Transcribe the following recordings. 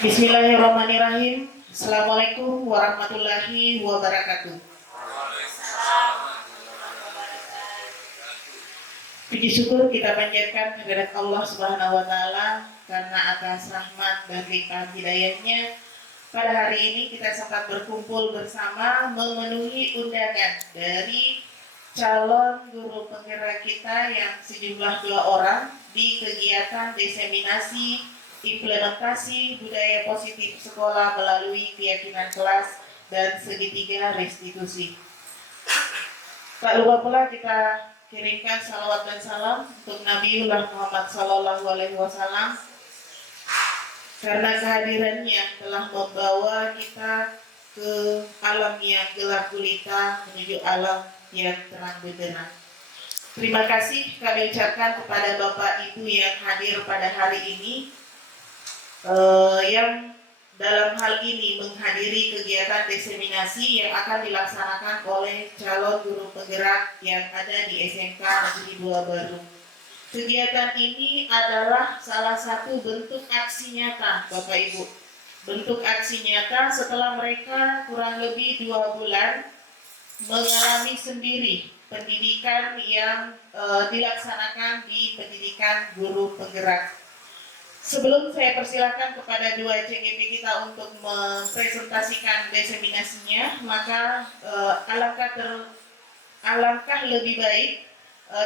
Bismillahirrahmanirrahim. Assalamualaikum warahmatullahi wabarakatuh. Puji syukur kita panjatkan kehadirat Allah Subhanahu wa taala karena atas rahmat dan limpah hidayahnya pada hari ini kita sempat berkumpul bersama memenuhi undangan dari calon guru penggerak kita yang sejumlah 2 orang di kegiatan diseminasi implementasi budaya positif sekolah melalui keyakinan kelas dan segitiga restitusi. Tak lupa pula kita kirimkan salawat dan salam untuk Nabiullah Muhammad Sallallahu Alaihi Wasallam karena kehadirannya telah membawa kita ke alam yang gelap gulita menuju alam yang terang benderang. Terima kasih kami ucapkan kepada Bapak Ibu yang hadir pada hari ini, yang dalam hal ini menghadiri kegiatan diseminasi yang akan dilaksanakan oleh calon guru penggerak yang ada di SMK Negeri 2 Baru. Kegiatan ini adalah salah satu bentuk aksi nyata, Bapak Ibu. Bentuk aksi nyata setelah mereka kurang lebih 2 bulan mengalami sendiri pendidikan yang dilaksanakan di pendidikan guru penggerak. Sebelum saya persilakan kepada 2 CGP kita untuk mempresentasikan diseminasinya, maka alangkah lebih baik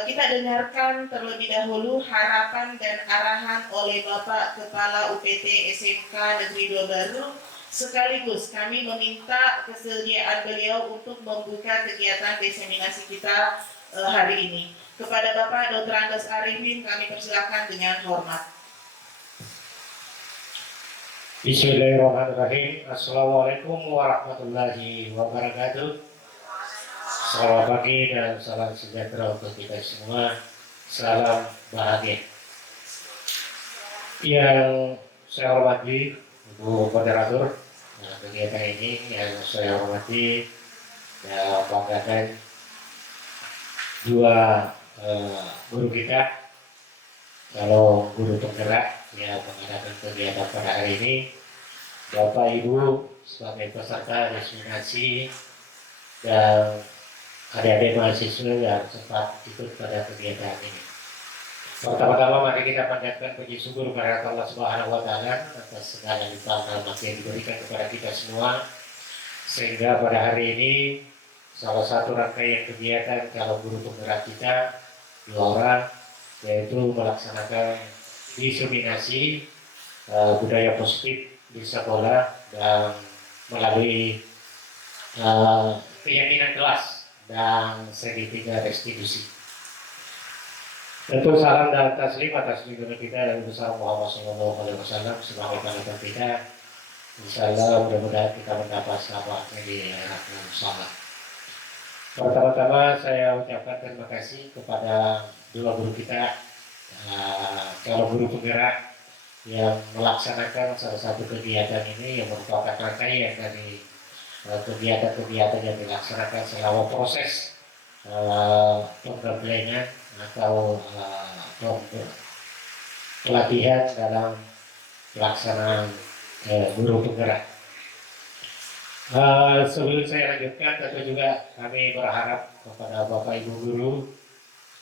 kita dengarkan terlebih dahulu harapan dan arahan oleh Bapak Kepala UPT SMK Negeri 2 Baru, sekaligus kami meminta kesediaan beliau untuk membuka kegiatan diseminasi kita hari ini. Kepada Bapak Dr. Andes Arifin kami persilakan dengan hormat. Bismillahirrahmanirrahim. Assalamualaikum warahmatullahi wabarakatuh. Selamat pagi dan salam sejahtera untuk kita semua. Salam bahagia. Yang saya hormati Ibu Moderator kegiatan ini, yang saya hormati dan banggakan 2 guru kita, kalau guru penggerak yang mengadakan kegiatan pada hari ini, Bapak Ibu sebagai peserta diseminasi dan adik-adik mahasiswa yang sempat ikut pada kegiatan ini. Pertama-tama mari kita panjatkan puji syukur kepada Allah Subhanahu wa taala atas segala limpah rahmat yang diberikan kepada kita semua, sehingga pada hari ini salah satu rangkaian kegiatan kalau guru penggerak kita 2 orang, yaitu melaksanakan diseminasi budaya positif di sekolah dan melalui keyakinan kelas dan segitiga restitusi. Tentu salam dan taslim atas junjungan kita Nabi besar Muhammad SAW sebagai panutan kita. Insyaallah mudah-mudahan kita mendapat syafaatnya di akhirat salat. Pertama-tama saya ucapkan terima kasih kepada 2 guru kita, calon guru penggerak yang melaksanakan salah satu kegiatan ini yang merupakan rangkaian dari kegiatan-kegiatan yang dilaksanakan selama proses pengembangan atau pelatihan dalam pelaksanaan guru penggerak. Sebelum saya lanjutkan, tentu juga kami berharap kepada Bapak Ibu guru,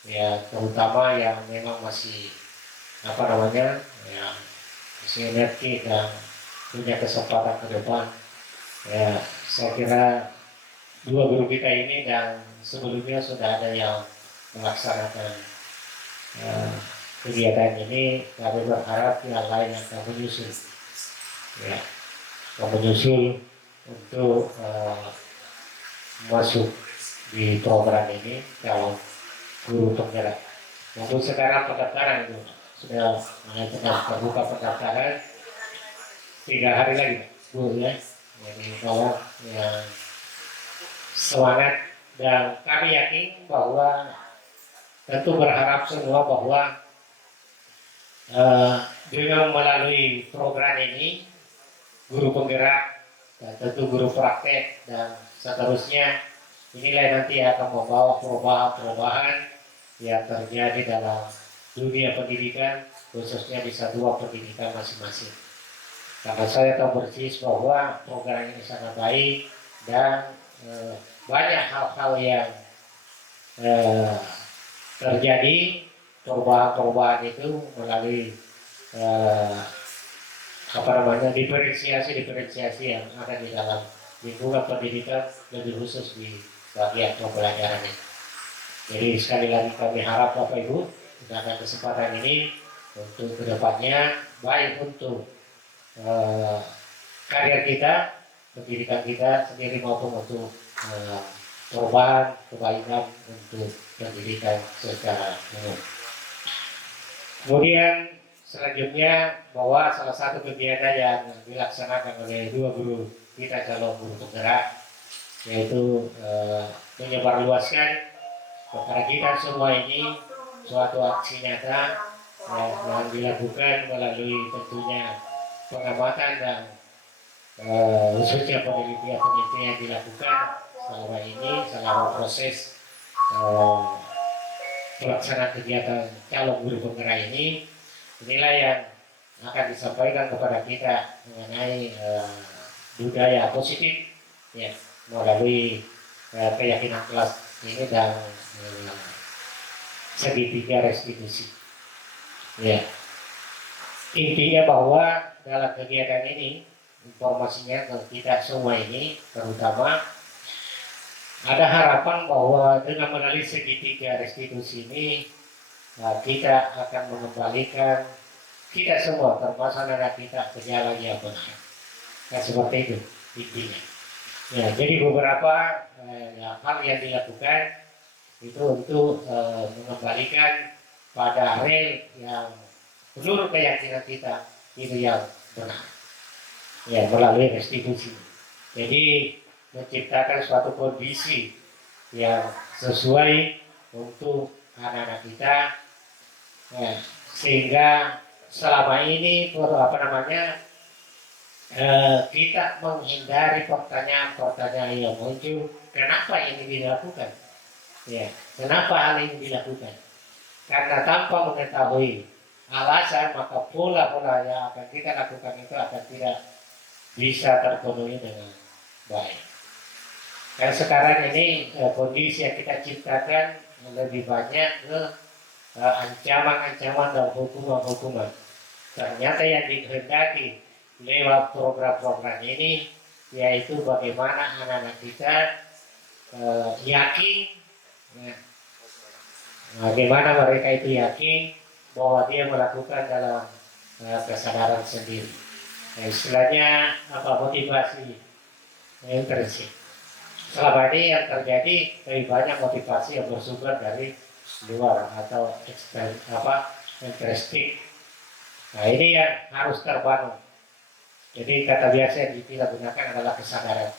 ya terutama yang memang masih masih energi dan punya kesempatan ke depan. Ya, saya kira 2 guru kita ini dan sebelumnya sudah ada yang melaksanakan kegiatan ini. Kami berharap yang lain akan menyusul, ya, menyusul untuk masuk di program ini kalau guru penggerak. Untuk sekarang pendaftaran itu sudah terbuka pendaftaran 3 hari lagi, Bu, ya. Jadi kalau yang semangat, dan kami yakin bahwa tentu berharap semua bahwa dengan melalui program ini guru penggerak dan tentu guru praktek dan seterusnya, inilah nanti akan membawa perubahan-perubahan yang terjadi dalam dunia pendidikan, khususnya di satuan pendidikan masing-masing. Karena saya tahu persis bahwa program ini sangat baik dan banyak hal-hal yang terjadi, perubahan-perubahan itu melalui diferensiasi yang ada di dalam lingkungan pendidikan, lebih khusus di bagian pembelajaran ini. Jadi sekali lagi kami harap Bapak Ibu dengan kesempatan ini untuk kedepannya baik untuk karir kita, pendidikan kita sendiri maupun untuk perubahan kebaikan untuk pendidikan secara umum. Kemudian selanjutnya bahwa salah satu kegiatan yang dilaksanakan oleh dua guru kita calon guru penggerak yaitu menyebarluaskan kepada kita semua ini suatu aksi nyata yang dilakukan melalui tentunya pengamatan dan khususnya penelitian yang dilakukan selama ini selama proses pelaksanaan kegiatan calon guru penggerak ini. Inilah yang akan disampaikan kepada kita mengenai budaya positif ya melalui keyakinan kelas ini dan segitiga restitusi. Ya. Intinya bahwa dalam kegiatan ini informasinya ke kita semua ini terutama ada harapan bahwa dengan melalui segitiga restitusi ini kita akan mengembalikan kita semua termasuk anak kita ke jalan yang benar. Nah, seperti itu intinya. Ya, jadi beberapa hal yang dilakukan itu untuk mengembalikan pada rel yang menurut keyakinan kita itu yang benar. Ya, melalui restitusi. Jadi menciptakan suatu kondisi yang sesuai untuk anak-anak kita, ya, sehingga selama ini kita menghindari pertanyaan-pertanyaan yang muncul, kenapa ini dilakukan? Ya, kenapa hal ini dilakukan? Karena tanpa mengetahui alasan maka pola-pola yang akan kita lakukan itu akan tidak bisa terpenuhi dengan baik. Dan sekarang ini kondisi yang kita ciptakan lebih banyak ke ancaman-ancaman dan hukuman-hukuman. Ternyata yang dikehendaki lewat program-program ini yaitu bagaimana anak-anak kita yakin, ya, bagaimana mereka itu yakin bahwa dia melakukan dalam kesadaran sendiri. Nah, istilahnya motivasi intrinsik. Selama ini yang terjadi lebih banyak motivasi yang bersumber dari luar atau intrinsik. Nah, ini yang harus terbangun. Jadi kata biasa yang kita gunakan adalah kesadaran.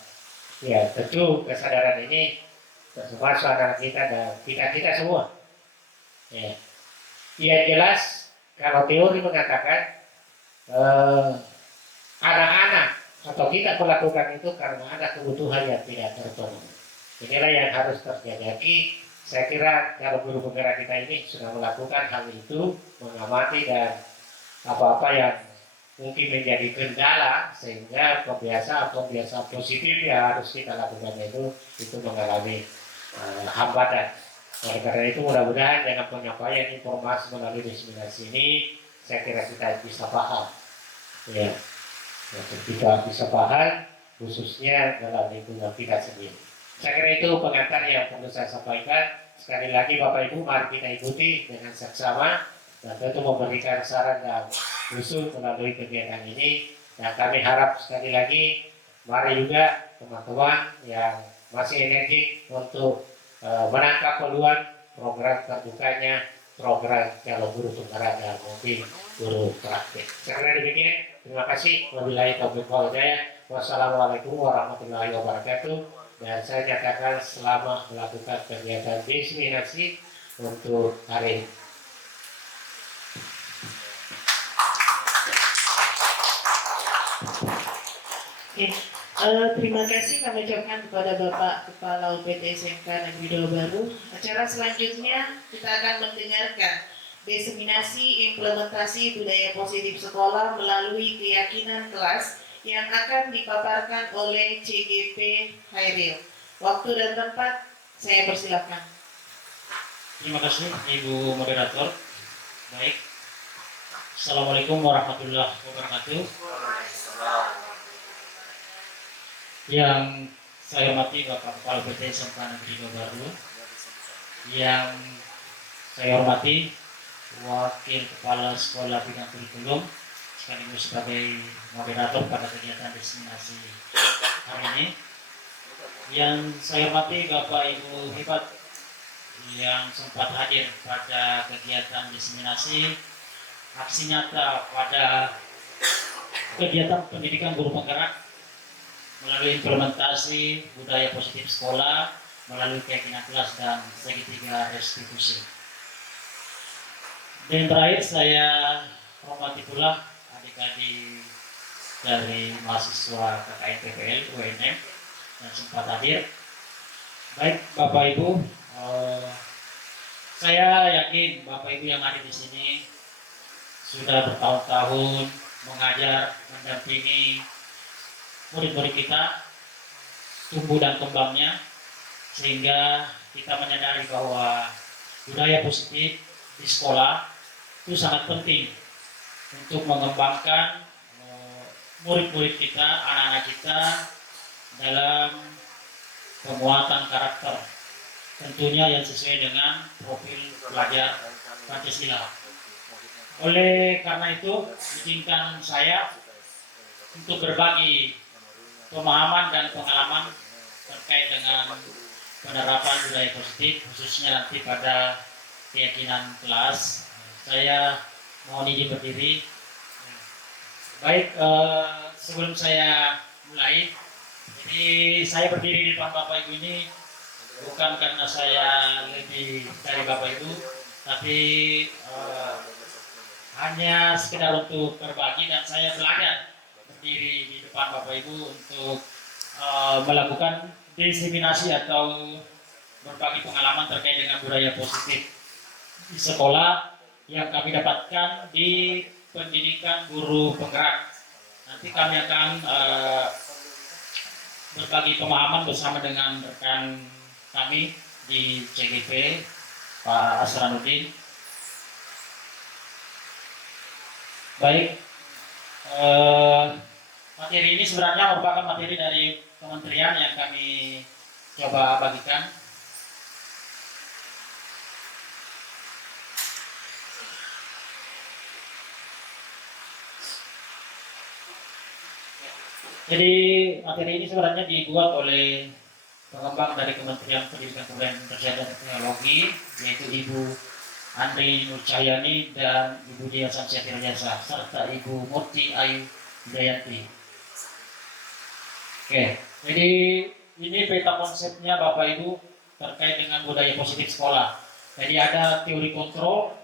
Ya, tentu kesadaran ini termasuk anak kita dan kita semua. Ya. Yang jelas kalau teori mengatakan anak-anak atau kita melakukan itu karena ada kebutuhan yang tidak terpenuhi. Inilah yang harus terjadi. Saya kira kalau guru penggerak kita ini sudah melakukan hal itu, mengamati dan apa-apa yang mungkin menjadi kendala sehingga kebiasaan positif yang harus kita lakukan itu mengalami hambatan. Oleh karena itu mudah-mudahan dengan penyampaian informasi melalui diseminasi ini saya kira kita bisa paham. Ya, kita bisa paham khususnya dalam lingkungan kita sendiri. Saya kira itu pengantar yang perlu saya sampaikan. Sekali lagi Bapak Ibu mari kita ikuti dengan seksama dan tentu memberikan saran dan usul melalui kegiatan ini. Dan kami harap sekali lagi mari juga teman-teman yang masih energik untuk menangkap peluang program terbukanya program calon guru penggerak dan mungkin guru praktik. Saya kira demikian. Terima kasih. Wabillahi taufiq wal hidayah. Wassalamualaikum warahmatullahi wabarakatuh. Dan saya nyatakan selamat melakukan kegiatan diseminasi untuk hari ini. Oke. Terima kasih kami ucapkan kepada Bapak Kepala UPT SMK Negeri Dawa Baru. Acara selanjutnya kita akan mendengarkan diseminasi implementasi budaya positif sekolah melalui keyakinan kelas yang akan dipaparkan oleh CGP Hairil. Waktu dan tempat saya persilakan. Terima kasih Ibu Moderator. Baik. Assalamualaikum warahmatullahi wabarakatuh. Yang saya hormati Bapak Kepala PT SMK Negeri Baru. Yang saya hormati Wakil Kepala Sekolah Bidang Kurikulum sekaligus sebagai moderator pada kegiatan diseminasi hari ini. Yang saya hormati Bapak Ibu hebat yang sempat hadir pada kegiatan diseminasi aksi nyata pada kegiatan pendidikan guru penggerak melalui implementasi budaya positif sekolah melalui keyakinan kelas dan segitiga restitusi. Dan terakhir saya hormati pula adik-adik dari mahasiswa KKN PPL UNM yang sempat hadir. Baik Bapak Ibu, saya yakin Bapak Ibu yang ada di sini sudah bertahun-tahun mengajar, mendampingi murid-murid kita tumbuh dan kembangnya, sehingga kita menyadari bahwa budaya positif di sekolah itu sangat penting untuk mengembangkan murid-murid kita, anak-anak kita dalam penguatan karakter, tentunya yang sesuai dengan profil pelajar Pancasila. Oleh karena itu, izinkan saya untuk berbagi pemahaman dan pengalaman terkait dengan penerapan budaya positif, khususnya nanti pada keyakinan kelas. Saya mohon izin berdiri. Baik, sebelum saya mulai, jadi saya berdiri di depan Bapak Ibu ini bukan karena saya lebih dari Bapak Ibu, tapi hanya sekedar untuk berbagi, dan saya belajar berdiri di depan Bapak Ibu untuk melakukan diseminasi atau berbagi pengalaman terkait dengan budaya positif di sekolah yang kami dapatkan di pendidikan guru penggerak. Nanti kami akan berbagi pemahaman bersama dengan rekan kami di CGP, Pak Asranuddin. Baik, materi ini sebenarnya merupakan materi dari kementerian yang kami coba bagikan. Jadi materi ini sebenarnya dibuat oleh pengembang dari Kementerian Pendidikan Kebudayaan dan Teknologi, yaitu Ibu Andri Nur Cahyani dan Ibu Dia Samsiatir Jasa serta Ibu Murti Ayu Widayanti. Oke, jadi ini peta konsepnya Bapak Ibu terkait dengan budaya positif sekolah. Jadi ada teori kontrol,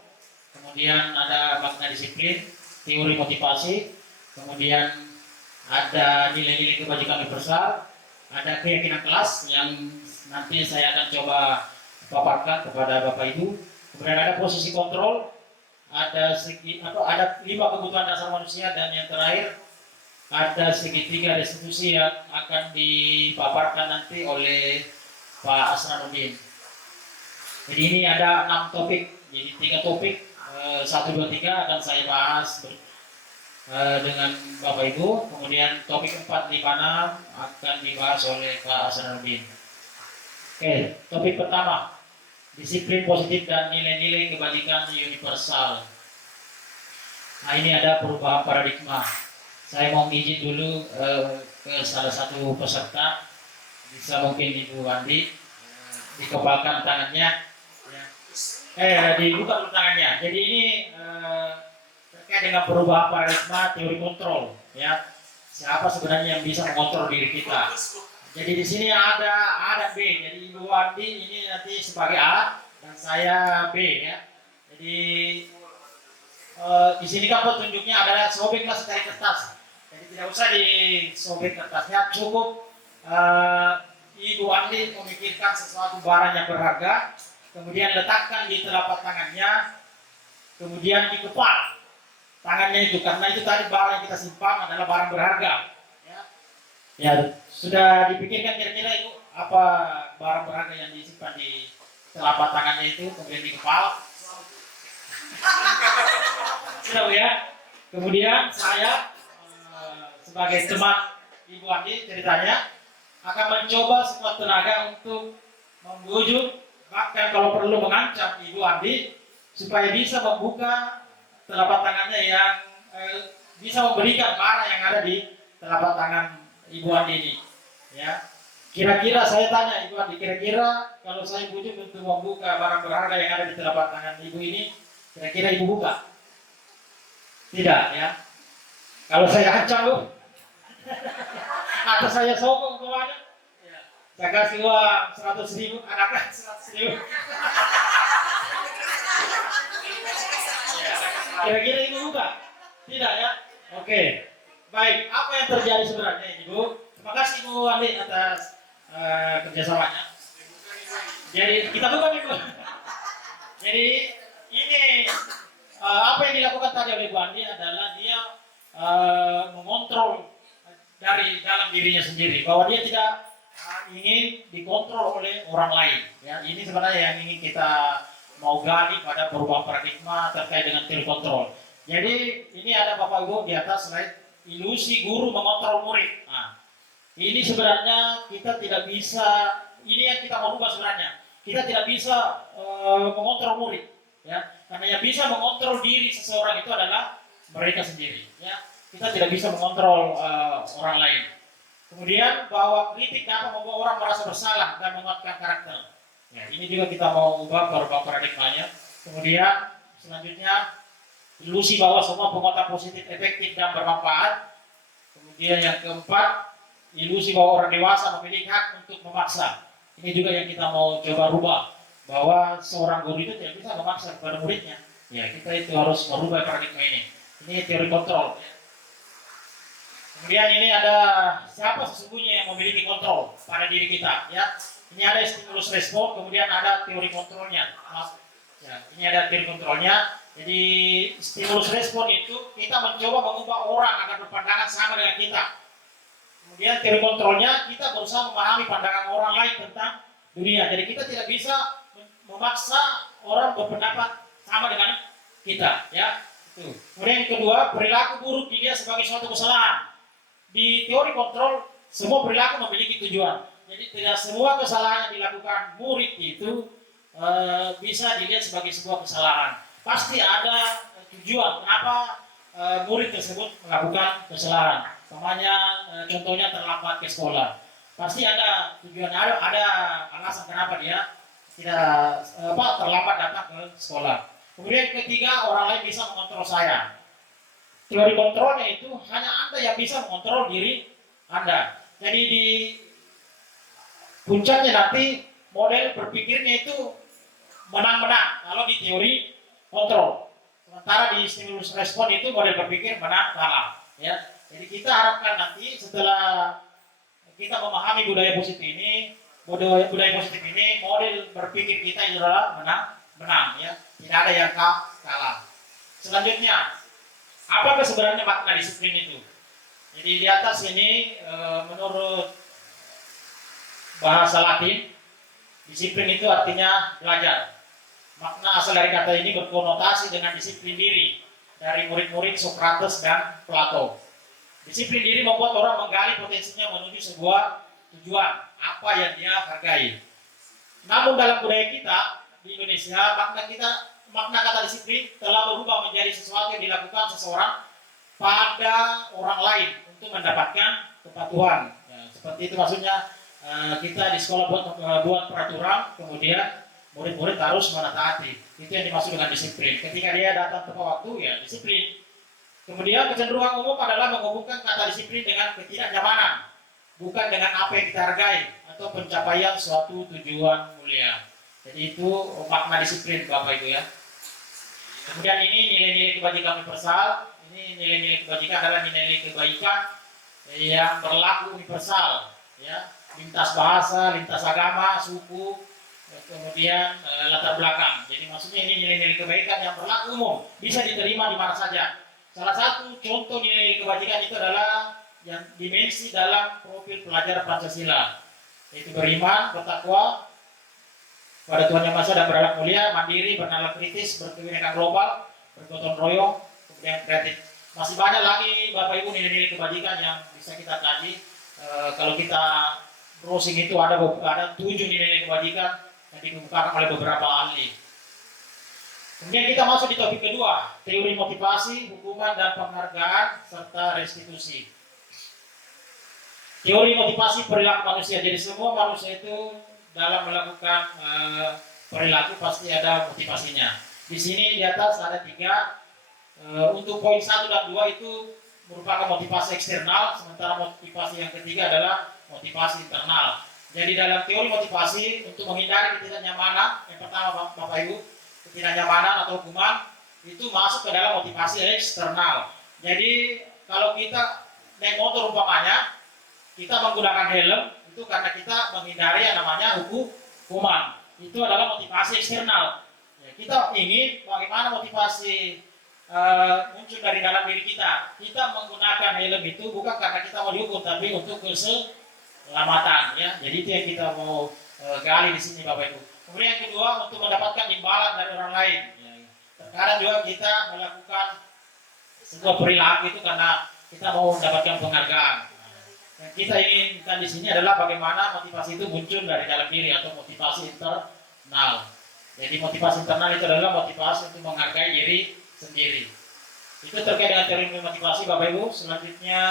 kemudian ada makna disiplin, teori motivasi, kemudian ada nilai-nilai kebajikan universal, ada keyakinan kelas yang nanti saya akan coba paparkan kepada Bapak Ibu. Kemudian ada posisi kontrol, ada 5 kebutuhan dasar manusia, dan yang terakhir ada segitiga restitusi yang akan dipaparkan nanti oleh Pak Asranuddin. Jadi ini ada 6 topik, jadi 3 topik, 1, 2, 3 akan saya bahas dengan Bapak Ibu. Kemudian topik 4, 5, 6 akan dibahas oleh Pak Asranuddin. Oke, topik pertama, disiplin positif dan nilai-nilai kebajikan universal. Nah, ini ada perubahan paradigma. Saya mau izin dulu ke salah satu peserta, bisa mungkin Ibu Andi dikepalkan tangannya, dibuka dulu tangannya. Jadi ini terkait dengan perubahan paradigma teori kontrol, ya. Siapa sebenarnya yang bisa mengontrol diri kita? Jadi di sini ada B. Jadi Ibu Andi ini nanti sebagai A dan saya B, ya. Jadi di sini kan petunjuknya adalah sobeklah secari kertas. Jadi tidak usah disobek kertasnya, cukup Ibu Andi memikirkan sesuatu barang yang berharga, kemudian letakkan di telapak tangannya, kemudian dikepal tangannya itu, karena itu tadi barang yang kita simpan adalah barang berharga. Ya, sudah dipikirkan kira-kira itu apa barang berharga yang disimpan di telapak tangannya itu, kemudian dikepal. Sudah Bu ya. Kemudian saya sebagai teman Ibu Andi ceritanya akan mencoba sekuat tenaga untuk membujuk, bahkan kalau perlu mengancam Ibu Andi supaya bisa membuka telapak tangannya yang bisa memberikan barang yang ada di telapak tangan Ibu Andi ini. Ya, kira-kira saya tanya Ibu Andi, kira-kira kalau saya bujuk untuk membuka barang berharga yang ada di telapak tangan Ibu ini, kira-kira Ibu buka? Tidak ya. Kalau saya ancam Bu, atau saya sokong kemana? Saya kasih uang 100.000, anaknya 100.000. Kira-kira Ibu buka? Tidak ya? Oke. Baik, apa yang terjadi sebenarnya Ibu? Terima kasih Ibu Andi atas kerjasamanya. Jadi kita buka Ibu. Jadi ini apa yang dilakukan tadi oleh Ibu Andi adalah dia mengontrol dari dalam dirinya sendiri, bahwa dia tidak ingin dikontrol oleh orang lain. Ya, ini sebenarnya yang ingin kita mau gali pada perubahan paradigma terkait dengan teori kontrol. Jadi ini ada Bapak Ibu di atas slide, ilusi guru mengontrol murid. Nah, ini sebenarnya kita tidak bisa, ini yang kita mau rubah sebenarnya. Kita tidak bisa mengontrol murid, ya, karena yang bisa mengontrol diri seseorang itu adalah mereka sendiri. Ya, kita tidak bisa mengontrol orang lain. Kemudian bahwa kritik dapat membuat orang merasa bersalah dan menguatkan karakter. Ya, ini juga kita mau ubah perubahan paradigmanya. Kemudian selanjutnya ilusi bahwa semua penguatan positif efektif dan bermanfaat. Kemudian yang keempat, ilusi bahwa orang dewasa memiliki hak untuk memaksa. Ini juga yang kita mau coba rubah, bahwa seorang guru itu tidak bisa memaksa kepada muridnya. Ya, kita itu harus merubah paradigma ini. Ini teori kontrol. Kemudian ini ada siapa sesungguhnya yang memiliki kontrol pada diri kita. Ya, ini ada stimulus respon, kemudian ada teori kontrolnya. Ya, ini ada teori kontrolnya. Jadi stimulus respon itu kita mencoba mengubah orang agar berpandangan sama dengan kita. Kemudian teori kontrolnya kita berusaha memahami pandangan orang lain tentang dunia. Jadi kita tidak bisa memaksa orang berpendapat sama dengan kita. Ya. Itu. Kemudian yang kedua, perilaku buruk dilihat sebagai suatu kesalahan. Di teori kontrol semua perilaku memiliki tujuan. Jadi tidak semua kesalahan yang dilakukan murid itu bisa dilihat sebagai sebuah kesalahan. Pasti ada tujuan kenapa murid tersebut melakukan kesalahan. Namanya contohnya terlambat ke sekolah. Pasti ada tujuan, ada alasan kenapa dia tidak terlambat datang ke sekolah. Kemudian ketiga, orang lain bisa mengontrol saya. Teori kontrolnya itu hanya Anda yang bisa mengontrol diri Anda. Jadi di puncaknya nanti model berpikirnya itu menang-menang kalau di teori kontrol. Sementara di stimulus respon itu model berpikir menang kalah. Ya. Jadi kita harapkan nanti setelah kita memahami budaya positif ini, model berpikir kita itu adalah menang, ya. Tidak ada yang kalah. Selanjutnya, apakah sebenarnya makna disiplin itu? Jadi di atas ini menurut bahasa Latin, disiplin itu artinya belajar. Makna asal dari kata ini berkonotasi dengan disiplin diri dari murid-murid Socrates dan Plato. Disiplin diri membuat orang menggali potensinya menuju sebuah tujuan, apa yang dia hargai. Namun dalam budaya kita di Indonesia, makna kata disiplin telah berubah menjadi sesuatu yang dilakukan seseorang pada orang lain untuk mendapatkan kepatuhan. Ya, seperti itu maksudnya kita di sekolah buat peraturan, kemudian murid-murid harus menataati. Itu yang dimaksud dengan disiplin. Ketika dia datang tepat waktu, ya disiplin. Kemudian kecenderungan umum adalah menghubungkan kata disiplin dengan ketidaknyamanan, bukan dengan apa yang kita hargai atau pencapaian suatu tujuan mulia. Jadi itu makna disiplin Bapak Ibu ya. Kemudian ini nilai-nilai kebajikan universal. Ini nilai-nilai kebajikan adalah nilai-nilai kebaikan yang berlaku universal, ya, lintas bahasa, lintas agama, suku, kemudian latar belakang. Jadi maksudnya ini nilai-nilai kebaikan yang berlaku umum, bisa diterima di mana saja. Salah satu contoh nilai kebajikan itu adalah yang dimensi dalam profil pelajar Pancasila, yaitu beriman, bertakwa pada Tuhan Yang Maha Esa dan berakhlak mulia, mandiri, bernalar kritis, berkebinekaan global, bergotong royong, kemudian kreatif. Masih banyak lagi Bapak Ibu nilai-nilai kebajikan yang bisa kita kaji. Kalau kita browsing itu ada 7 nilai-nilai kebajikan yang dikemukakan oleh beberapa ahli. Kemudian kita masuk di topik kedua, teori motivasi, hukuman dan penghargaan serta restitusi. Teori motivasi perilaku manusia. Jadi semua manusia itu dalam melakukan perilaku pasti ada motivasinya. Di sini di atas ada 3. Untuk poin 1 dan 2 itu merupakan motivasi eksternal, sementara motivasi yang ketiga adalah motivasi internal. Jadi dalam teori motivasi untuk menghindari ketidaknyamanan, yang pertama Bapak Ibu, ketidaknyamanan atau hukuman itu masuk ke dalam motivasi eksternal. Jadi kalau kita naik motor umpamanya, kita menggunakan helm itu karena kita menghindari yang namanya hukuman. Itu adalah motivasi eksternal. Ya, kita ingin bagaimana motivasi muncul dari dalam diri kita. Kita menggunakan helm itu bukan karena kita mau dihukum, tapi untuk keselamatan. Ya, jadi itu yang kita mau gali di sini, Bapak Ibu. Kemudian yang kedua, untuk mendapatkan imbalan dari orang lain. Ya, terkadang juga kita melakukan sebuah perilaku itu karena kita mau mendapatkan penghargaan. Yang kita inginkan di sini adalah bagaimana motivasi itu muncul dari dalam diri atau motivasi internal. Jadi motivasi internal itu adalah motivasi untuk menghargai diri sendiri. Itu terkait dengan teori motivasi, Bapak Ibu. Selanjutnya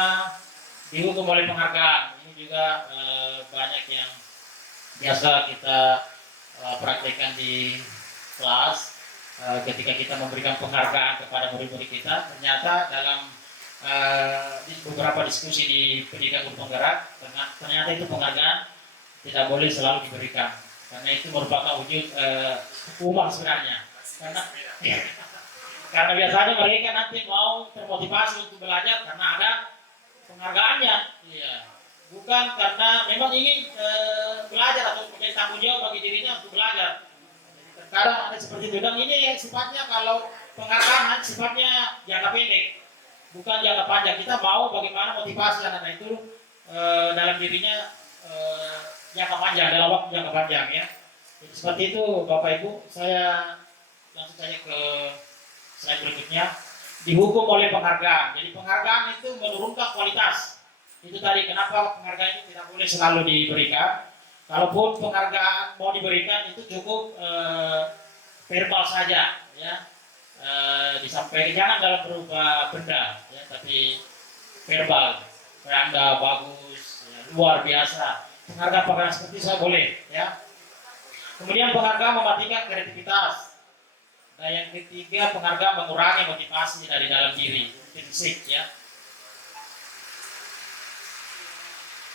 dihukum oleh penghargaan. Ini juga banyak yang biasa kita praktekkan di kelas ketika kita memberikan penghargaan kepada murid-murid kita. Ternyata dalam di beberapa diskusi di pendidikan guru penggerak, ternyata itu penghargaan tidak boleh selalu diberikan karena itu merupakan wujud hukuman sebenarnya. Karena biasanya mereka nanti mau termotivasi untuk belajar karena ada penghargaannya, iya. Bukan karena memang ingin belajar atau menjadi tanggung jawab bagi dirinya untuk belajar. Terkadang ada seperti itu, dan ini sifatnya kalau penghargaan sifatnya jangka pendek, bukan jangka panjang. Kita mau bagaimana motivasi anak-anak itu dalam dirinya jangka panjang, dalam waktu jangka panjang ya. Jadi, seperti itu Bapak Ibu. Saya langsung saja ke slide berikutnya. Dihukum oleh penghargaan. Jadi penghargaan itu menurunkan kualitas. Itu tadi kenapa penghargaan itu tidak boleh selalu diberikan. Kalaupun penghargaan mau diberikan itu cukup verbal saja ya. Disampaikan jangan dalam berupa benda ya, tapi verbal. Anda bagus, ya, luar biasa. Penghargaan seperti saya boleh ya. Kemudian penghargaan mematikan kreativitas. Nah yang ketiga, penghargaan mengurangi motivasi dari dalam diri, fisik ya.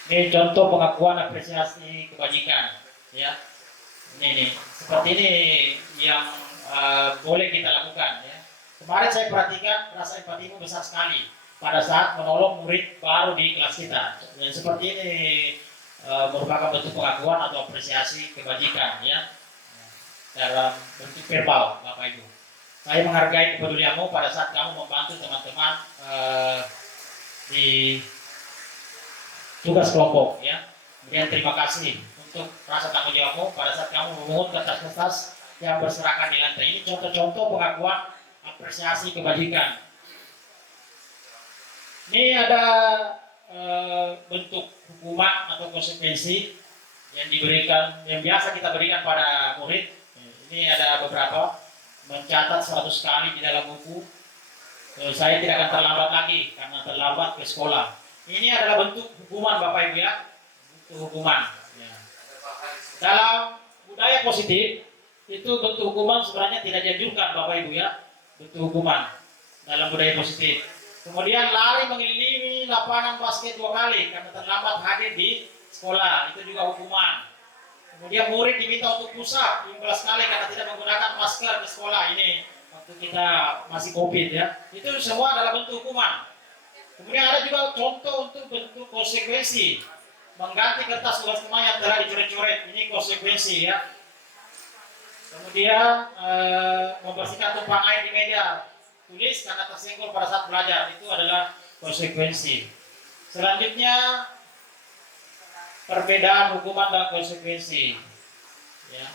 Ini contoh pengakuan apresiasi kebajikan ya. Ini seperti ini yang boleh kita lakukan ya. Kemarin saya perhatikan rasa empatimu besar sekali pada saat menolong murid baru di kelas kita. Dan seperti ini merupakan bentuk pengakuan atau apresiasi kebajikan ya, dalam bentuk verbal, Bapak Ibu. Saya menghargai kepedulianmu pada saat kamu membantu teman-teman di tugas kelompok ya. Kemudian terima kasih untuk rasa tanggung jawabmu pada saat kamu memungut kertas-kertas yang berserakan di lantai. Ini contoh-contoh pengakuan apresiasi kebajikan. Ini ada bentuk hukuman atau konsekuensi yang diberikan, yang biasa kita berikan pada murid. Ini ada beberapa, mencatat 100 kali di dalam buku. Saya tidak akan terlambat lagi karena terlambat ke sekolah. Ini adalah bentuk hukuman Bapak Ibu ya, bentuk hukuman. Ya. Dalam budaya positif itu bentuk hukuman sebenarnya tidak dianjurkan Bapak Ibu ya, bentuk hukuman dalam budaya positif. Kemudian lari mengelilingi lapangan basket 2 kali karena terlambat hadir di sekolah, itu juga hukuman. Kemudian murid diminta untuk push up 15 kali karena tidak menggunakan masker di sekolah. Ini waktu kita masih COVID ya. Itu semua adalah bentuk hukuman. Kemudian ada juga contoh untuk bentuk konsekuensi. Mengganti kertas tugas rumah yang telah dicoret-coret. Ini konsekuensi ya. Kemudian membersihkan tumpang air di meja tulis karena tersenggol pada saat belajar, itu adalah konsekuensi. Selanjutnya perbedaan hukuman dan konsekuensi. Ya.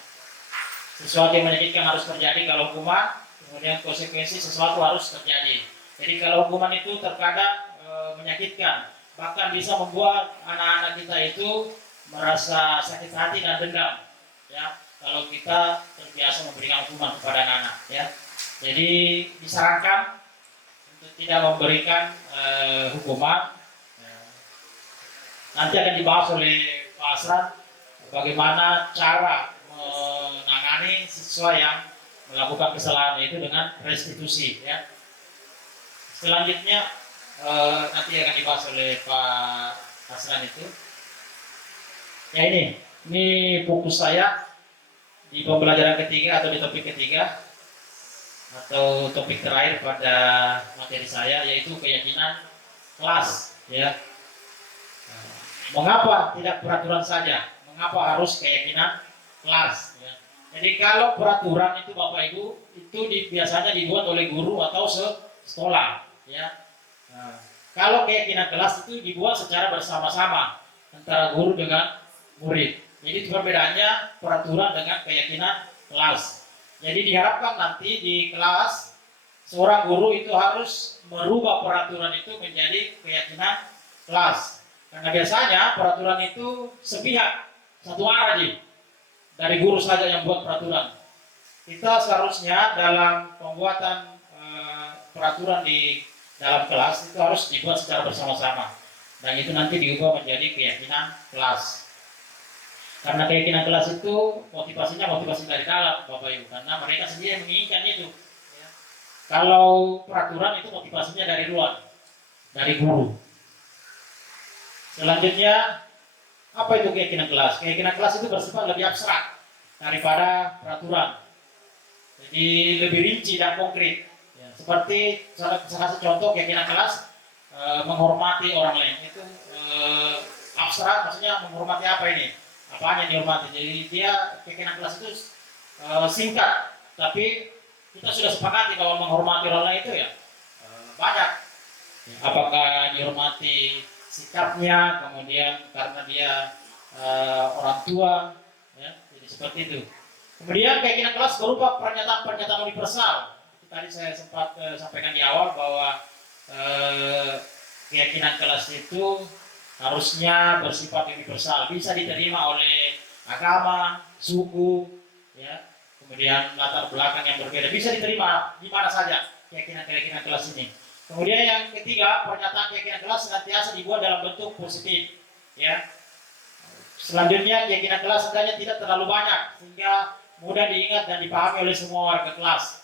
Sesuatu yang menyakitkan harus terjadi kalau hukuman, kemudian konsekuensi sesuatu harus terjadi. Jadi kalau hukuman itu terkadang menyakitkan, bahkan bisa membuat anak-anak kita itu merasa sakit hati dan dendam. Ya, kalau kita terbiasa memberikan hukuman kepada anak-anak. Ya, jadi disarankan untuk tidak memberikan hukuman. Nanti akan dibahas oleh Pak Asran bagaimana cara menangani siswa yang melakukan kesalahan itu dengan restitusi. Ya. Selanjutnya nanti akan dibahas oleh Pak Asran itu. Ya ini fokus saya di pembelajaran ketiga atau di topik ketiga atau topik terakhir pada materi saya, yaitu keyakinan kelas. Ya. Mengapa tidak peraturan saja? Mengapa harus keyakinan kelas? Ya. Jadi kalau peraturan itu Bapak Ibu itu biasanya dibuat oleh guru atau sekolah. Ya. Nah, kalau keyakinan kelas itu dibuat secara bersama-sama antara guru dengan murid. Jadi itu perbedaannya peraturan dengan keyakinan kelas. Jadi diharapkan nanti di kelas seorang guru itu harus merubah peraturan itu menjadi keyakinan kelas. Karena biasanya peraturan itu sepihak, satu arah dari guru saja yang buat peraturan. Kita seharusnya dalam pembuatan peraturan di dalam kelas itu harus dibuat secara bersama-sama. Dan itu nanti diubah menjadi keyakinan kelas. Karena keyakinan kelas itu motivasinya motivasi dari dalam Bapak Ibu. Karena mereka sendiri yang menginginkan itu. Ya. Kalau peraturan itu motivasinya dari luar, dari guru. Selanjutnya, apa itu keyakinan kelas? Keyakinan kelas itu bersifat lebih abstrak daripada peraturan. Jadi lebih rinci dan konkret. Ya, seperti saya kasih contoh keyakinan kelas menghormati orang lain. Itu abstrak, maksudnya menghormati apa ini? Apa yang dihormati? Jadi dia keyakinan kelas itu singkat, tapi kita sudah sepakati bahwa menghormati orang lain itu ya banyak. Apakah dihormati sikapnya, kemudian karena dia orang tua, ya, jadi seperti itu. Kemudian keyakinan kelas berupa pernyataan-pernyataan universal. Tadi saya sempat sampaikan di awal bahwa keyakinan kelas itu harusnya bersifat universal, bisa diterima oleh agama, suku, ya, kemudian latar belakang yang berbeda, bisa diterima di mana saja keyakinan kelas ini. Kemudian yang ketiga, pernyataan keyakinan kelas senantiasa dibuat dalam bentuk positif. Ya. Selanjutnya, keyakinan kelas hendaknya tidak terlalu banyak sehingga mudah diingat dan dipahami oleh semua warga kelas.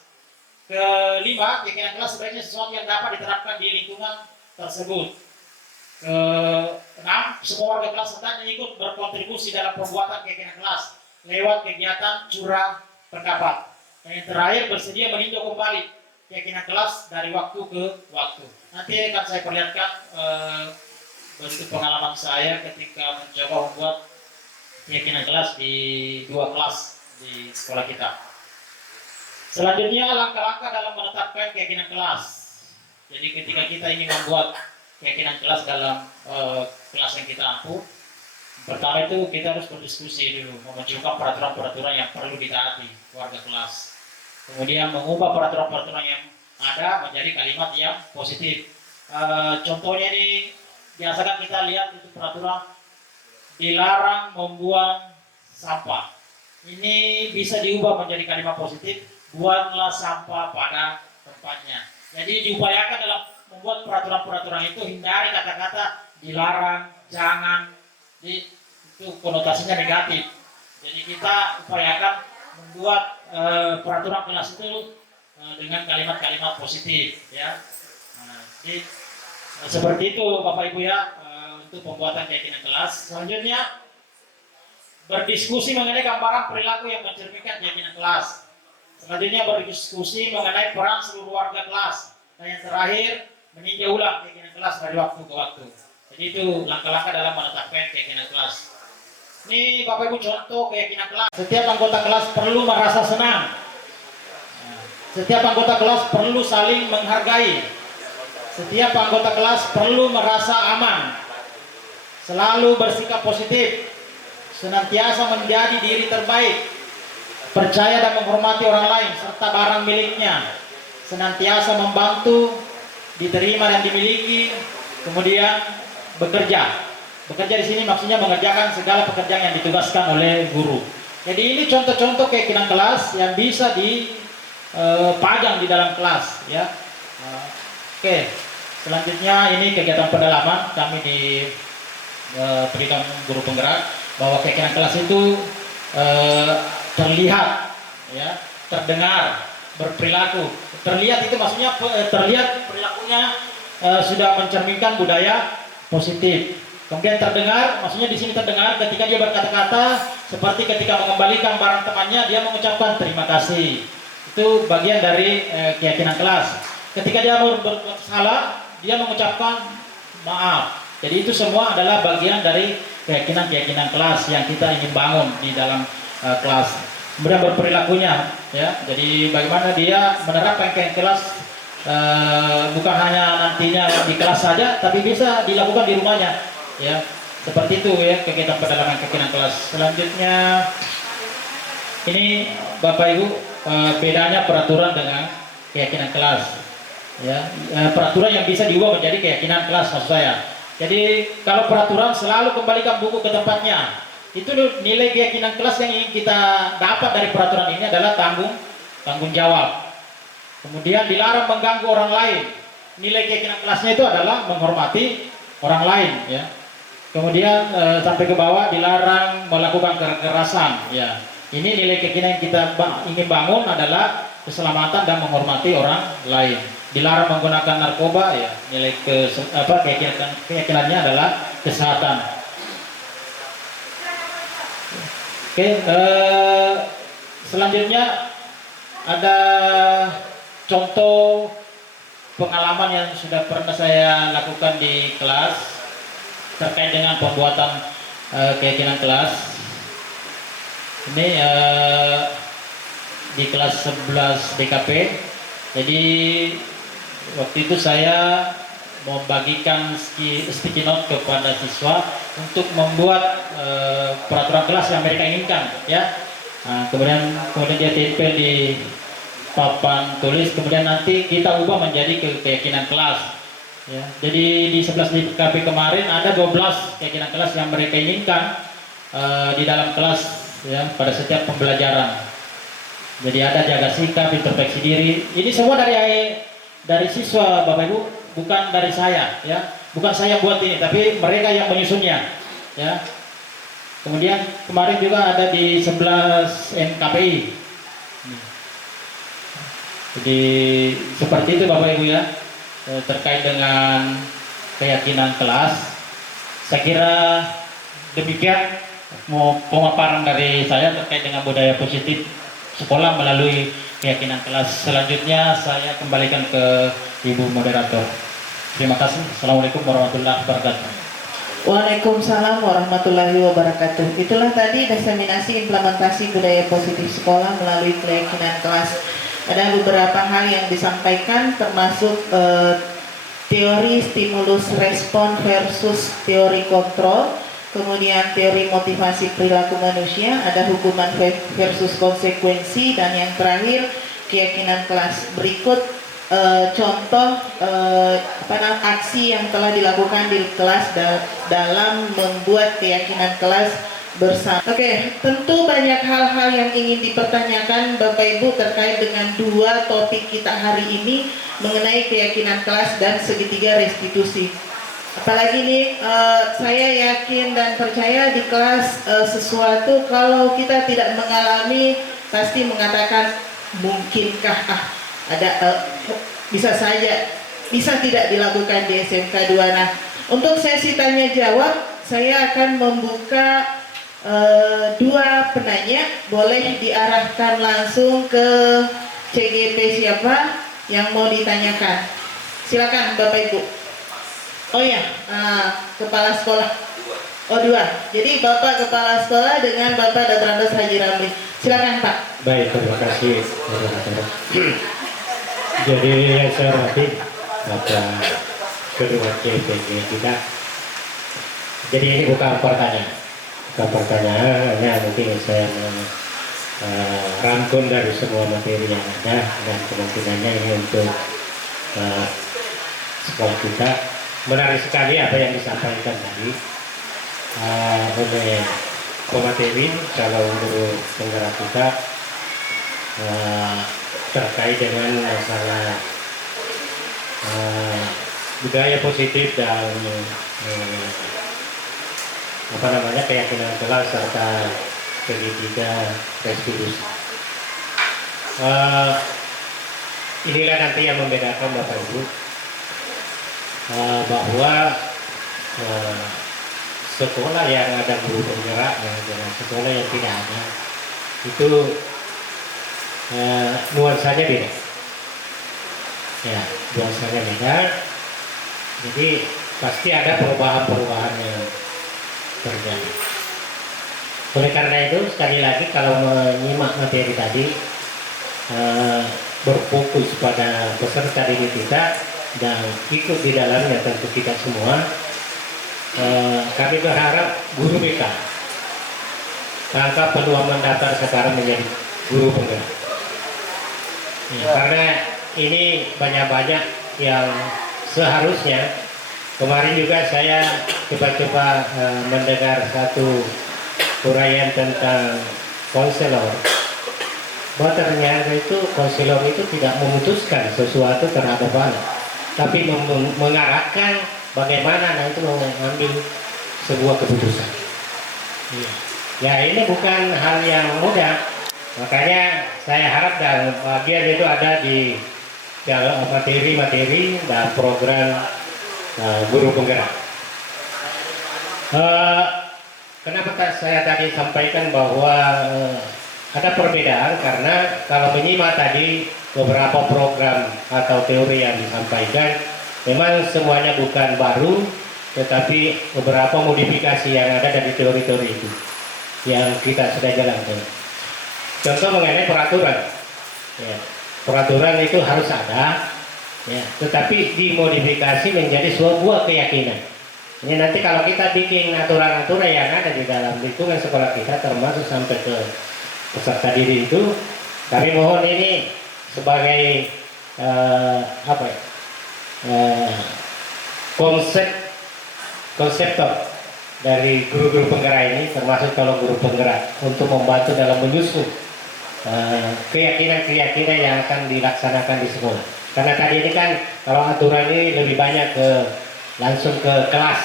Kelima, keyakinan kelas sebaiknya sesuatu yang dapat diterapkan di lingkungan tersebut. Keenam, semua warga kelas hendaknya ikut berkontribusi dalam pembuatan keyakinan kelas lewat kegiatan curah pendapat. Dan yang terakhir, bersedia meninjau kembali keyakinan kelas dari waktu ke waktu. Nanti akan saya perlihatkan bentuk pengalaman saya ketika mencoba membuat keyakinan kelas di 2 kelas di sekolah kita. Selanjutnya, langkah-langkah dalam menetapkan keyakinan kelas. Jadi ketika kita ingin membuat keyakinan kelas dalam kelas yang kita ampuh, pertama itu kita harus berdiskusi dulu, memunculkan peraturan-peraturan yang perlu ditaati warga kelas. Kemudian mengubah peraturan-peraturan yang ada menjadi kalimat yang positif. Contohnya ini biasakan kita lihat itu peraturan dilarang membuang sampah. Ini bisa diubah menjadi kalimat positif, buanglah sampah pada tempatnya. Jadi diupayakan dalam membuat peraturan-peraturan itu hindari kata-kata dilarang, jangan, itu konotasinya negatif. Jadi kita upayakan membuat peraturan kelas itu dengan kalimat-kalimat positif, ya. Nah, jadi seperti itu Bapak Ibu ya untuk pembuatan keyakinan kelas. Selanjutnya berdiskusi mengenai gambaran perilaku yang mencerminkan keyakinan kelas. Selanjutnya berdiskusi mengenai peran seluruh warga kelas. Dan yang terakhir meninjau ulang keyakinan kelas dari waktu ke waktu. Jadi itu langkah-langkah dalam menetapkan keyakinan kelas. Ini Bapak Ibu contoh keyakinan kelas. Setiap anggota kelas perlu merasa senang. Setiap anggota kelas perlu saling menghargai. Setiap anggota kelas perlu merasa aman. Selalu bersikap positif. Senantiasa menjadi diri terbaik. Percaya dan menghormati orang lain serta barang miliknya. Senantiasa membantu, diterima dan dimiliki. Kemudian bekerja. Bekerja di sini maksudnya mengerjakan segala pekerjaan yang ditugaskan oleh guru. Jadi ini contoh-contoh keyakinan kelas yang bisa dipajang di dalam kelas, ya. Oke, selanjutnya ini kegiatan pendalaman kami diberikan guru penggerak bahwa keyakinan kelas itu terlihat, ya, terdengar, berperilaku. Terlihat itu maksudnya terlihat perilakunya sudah mencerminkan budaya positif. Kemudian terdengar, maksudnya di sini terdengar ketika dia berkata-kata seperti ketika mengembalikan barang temannya dia mengucapkan terima kasih. Itu bagian dari keyakinan kelas. Ketika dia berbuat salah, dia mengucapkan maaf. Jadi itu semua adalah bagian dari keyakinan-keyakinan kelas yang kita ingin bangun di dalam kelas. Kemudian berperilakunya, ya. Jadi bagaimana dia menerapkan keyakinan kelas bukan hanya nantinya di kelas saja, tapi bisa dilakukan di rumahnya. Ya, seperti itu ya kegiatan pendalaman keyakinan kelas. Selanjutnya ini Bapak Ibu bedanya peraturan dengan keyakinan kelas. Ya, peraturan yang bisa diubah menjadi keyakinan kelas maksud saya. Jadi kalau peraturan selalu kembalikan buku ke tempatnya. Itu nilai keyakinan kelas yang ingin kita dapat dari peraturan ini adalah tanggung jawab. Kemudian dilarang mengganggu orang lain. Nilai keyakinan kelasnya itu adalah menghormati orang lain, ya. Kemudian sampai ke bawah dilarang melakukan kekerasan, ya. Ini nilai keyakinan yang kita ingin bangun adalah keselamatan dan menghormati orang lain. Dilarang menggunakan narkoba, ya. Nilai keyakinannya adalah kesehatan. Oke, selanjutnya ada contoh pengalaman yang sudah pernah saya lakukan di kelas terkait dengan pembuatan keyakinan kelas. Ini di kelas 11 DKP. Jadi waktu itu saya membagikan sticky note kepada siswa untuk membuat peraturan kelas yang mereka inginkan, ya. Nah, kemudian dia tempel di papan tulis, kemudian nanti kita ubah menjadi keyakinan kelas. Ya, jadi di 11 DKP kemarin ada 12 keyakinan kelas yang mereka inginkan di dalam kelas, ya, pada setiap pembelajaran. Jadi ada jaga sikap, introspeksi diri. Ini semua dari siswa Bapak Ibu, bukan dari saya, ya. Bukan saya yang buat ini, tapi mereka yang menyusunnya, ya. Kemudian kemarin juga ada di 11 NKPI. Jadi seperti itu Bapak Ibu, ya. Terkait dengan keyakinan kelas, saya kira demikian pemaparan dari saya terkait dengan budaya positif sekolah melalui keyakinan kelas. Selanjutnya saya kembalikan ke Ibu Moderator. Terima kasih. Assalamualaikum warahmatullahi wabarakatuh. Waalaikumsalam warahmatullahi wabarakatuh. Itulah tadi diseminasi implementasi budaya positif sekolah melalui keyakinan kelas. Ada beberapa hal yang disampaikan termasuk teori stimulus respon versus teori kontrol, kemudian teori motivasi perilaku manusia, ada hukuman versus konsekuensi, dan yang terakhir keyakinan kelas. Berikut contoh aksi yang telah dilakukan di kelas dalam membuat keyakinan kelas bersama. Oke, tentu banyak hal-hal yang ingin dipertanyakan Bapak Ibu terkait dengan dua topik kita hari ini mengenai keyakinan kelas dan segitiga restitusi. Apalagi nih, saya yakin dan percaya di kelas sesuatu kalau kita tidak mengalami pasti mengatakan mungkinkah bisa saja, bisa tidak dilakukan di SMK 2. Nah, untuk sesi tanya jawab saya akan membuka dua penanya, boleh diarahkan langsung ke CGP siapa yang mau ditanyakan. Silakan Bapak Ibu. Oh ya, kepala sekolah. Oh dua. Jadi Bapak Kepala Sekolah dengan Bapak Dr. Andes Haji Ramli. Silakan Pak. Baik, terima kasih. Jadi yang saya hormati Bapak Kedua CPG kita. Jadi ini bukan pertanyaan, hanya mungkin saya rangkum dari semua materi yang ada dan kemungkinannya ini untuk sekolah kita. Menarik sekali apa yang disampaikan tadi oleh pemateri kalau guru penggerak kita terkait dengan masalah budaya positif dan keyakinan kelas serta pendidikan restitusi. Inilah nanti yang membedakan Bapak Ibu bahwa sekolah yang ada guru penggerak dengan sekolah yang tidak ada itu nuansanya beda. Ya, nuansanya beda. Jadi pasti ada perubahan-perubahan yang terjadi. Oleh karena itu sekali lagi kalau menyimak materi tadi berfokus pada peserta didik kita dan ikut di dalamnya tentu kita semua. Kami berharap guru BK tangkap peluang mendaftar sekarang menjadi guru penggerak. Ya, karena ini banyak-banyak yang seharusnya. Kemarin juga saya coba-coba mendengar satu uraian tentang konselor. Bahwa ternyata itu konselor itu tidak memutuskan sesuatu terhadap anak, tapi mengarahkan bagaimana anak itu mengambil sebuah keputusan. Ya ini bukan hal yang mudah. Makanya saya harap dan bagian itu ada di materi-materi dan program guru penggerak. Kenapa saya tadi sampaikan bahwa ada perbedaan karena kalau menyimak tadi beberapa program atau teori yang disampaikan memang semuanya bukan baru, tetapi beberapa modifikasi yang ada dari teori-teori itu yang kita sudah jalankan. Contoh mengenai peraturan, ya, peraturan itu harus ada. Ya, tetapi dimodifikasi menjadi sebuah keyakinan. Ini nanti kalau kita bikin aturan-aturan yang ada di dalam lingkungan sekolah kita, termasuk sampai ke peserta didik itu, kami mohon ini sebagai konseptor dari guru-guru penggerak ini, termasuk kalau guru penggerak untuk membantu dalam menyusun keyakinan-keyakinan yang akan dilaksanakan di sekolah. Karena tadi ini kan kalau aturan ini lebih banyak langsung ke kelas,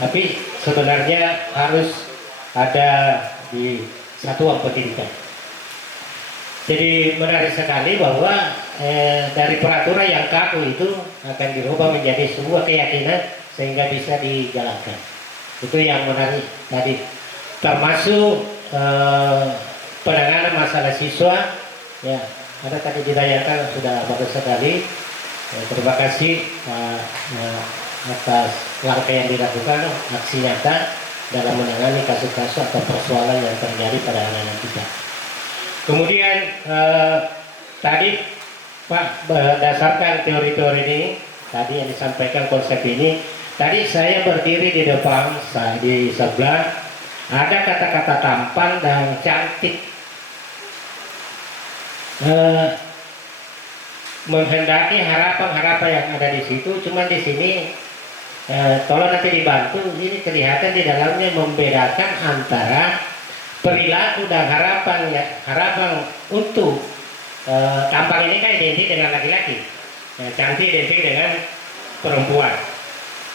tapi sebenarnya harus ada di satuan pendidikan. Jadi menarik sekali bahwa dari peraturan yang kaku itu akan dirubah menjadi sebuah keyakinan sehingga bisa dijalankan. Itu yang menarik tadi, termasuk penanganan masalah siswa. Ya, ada tadi ditanyakan sudah bagus sekali. Terima kasih atas langkah yang dilakukan, aksi nyata dalam menangani kasus-kasus atau persoalan yang terjadi pada anak-anak kita. Kemudian tadi Pak, berdasarkan teori-teori ini tadi yang disampaikan konsep ini, tadi saya berdiri di depan, di sebelah ada kata-kata tampan dan cantik. Menghendaki harapan-harapan yang ada di situ, cuman di sini tolong nanti dibantu, ini kelihatan di dalamnya membedakan antara perilaku dan harapan ya, harapan untuk tampang ini kan identik dengan laki-laki, cantik identik dengan perempuan.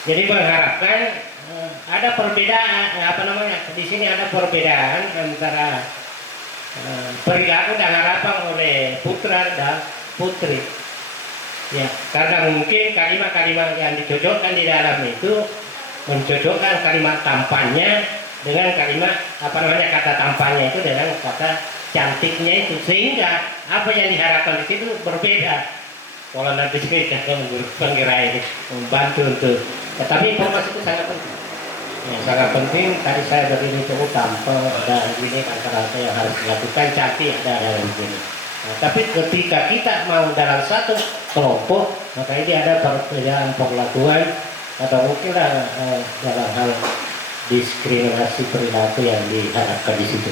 Jadi mengharapkan ada perbedaan, di sini ada perbedaan antara perilaku dan harapan oleh putra dan putri. Ya, karena mungkin kalimat-kalimat yang dicocokkan di dalam itu mencocokkan kalimat tampannya dengan kalimat kata tampannya itu dengan kata cantiknya itu, sehingga apa yang diharapkan di situ berbeda. Kalau nanti kita penggerak ini membantu untuk, tetapi informasi itu sangat penting. Yang sangat penting tadi saya berdiri itu tanpa ada ini kata-kata yang harus dilakukan cantik ada dalam sini. Nah, tapi ketika kita mau dalam satu kelompok, maka ini ada perbedaan perlakuan atau mungkinlah dalam hal diskriminasi perilaku yang diharapkan di situ.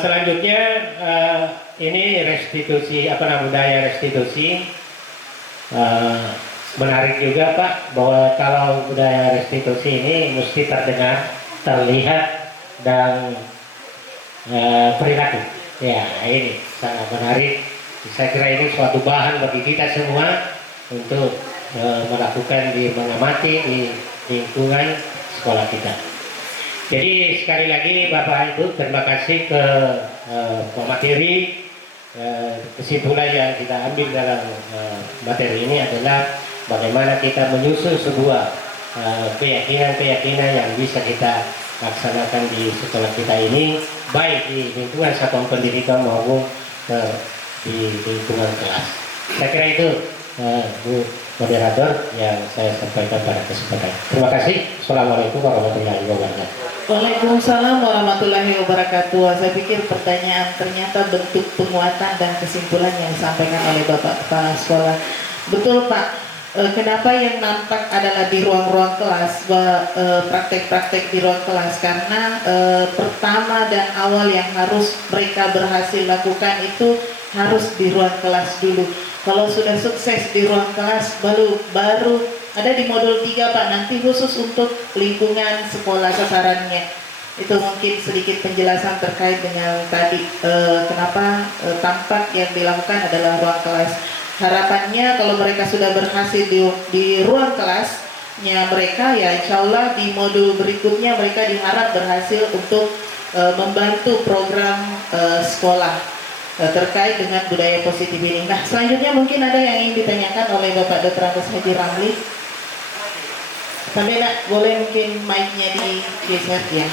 Selanjutnya ini restitusi budaya restitusi. Menarik juga Pak bahwa kalau budaya restitusi ini mesti terdengar, terlihat dan perilaku. Ya ini sangat menarik. Saya kira ini suatu bahan bagi kita semua untuk melakukan mengamati di lingkungan sekolah kita. Jadi sekali lagi Bapak Ibu terima kasih ke pemateri. Kesimpulan yang kita ambil dalam materi ini adalah bagaimana kita menyusun sebuah keyakinan-keyakinan yang bisa kita laksanakan di sekolah kita ini, baik di lingkungan satuan pendidikan maupun di lingkungan kelas. Saya kira itu Bu Moderator yang saya sampaikan pada kesempatan. Terima kasih. Assalamualaikum warahmatullahi wabarakatuh. Waalaikumsalam warahmatullahi wabarakatuh. Saya pikir pertanyaan ternyata bentuk penguatan dan kesimpulan yang disampaikan oleh Bapak Kepala Sekolah. Betul Pak, kenapa yang nampak adalah di ruang-ruang kelas, praktek-praktek di ruang kelas, karena pertama dan awal yang harus mereka berhasil lakukan itu harus di ruang kelas dulu. Kalau sudah sukses di ruang kelas, baru ada di modul 3 Pak, nanti khusus untuk lingkungan sekolah sasarannya. Itu mungkin sedikit penjelasan terkait dengan tadi kenapa tampak yang dilakukan adalah ruang kelas. Harapannya kalau mereka sudah berhasil di ruang kelasnya mereka, ya insya Allah di modul berikutnya mereka diharap berhasil untuk membantu program sekolah terkait dengan budaya positif ini. Nah selanjutnya mungkin ada yang ingin ditanyakan oleh Bapak Dr. Andes Haji Ramli. Sampai nak boleh mungkin mic-nya digeser ya.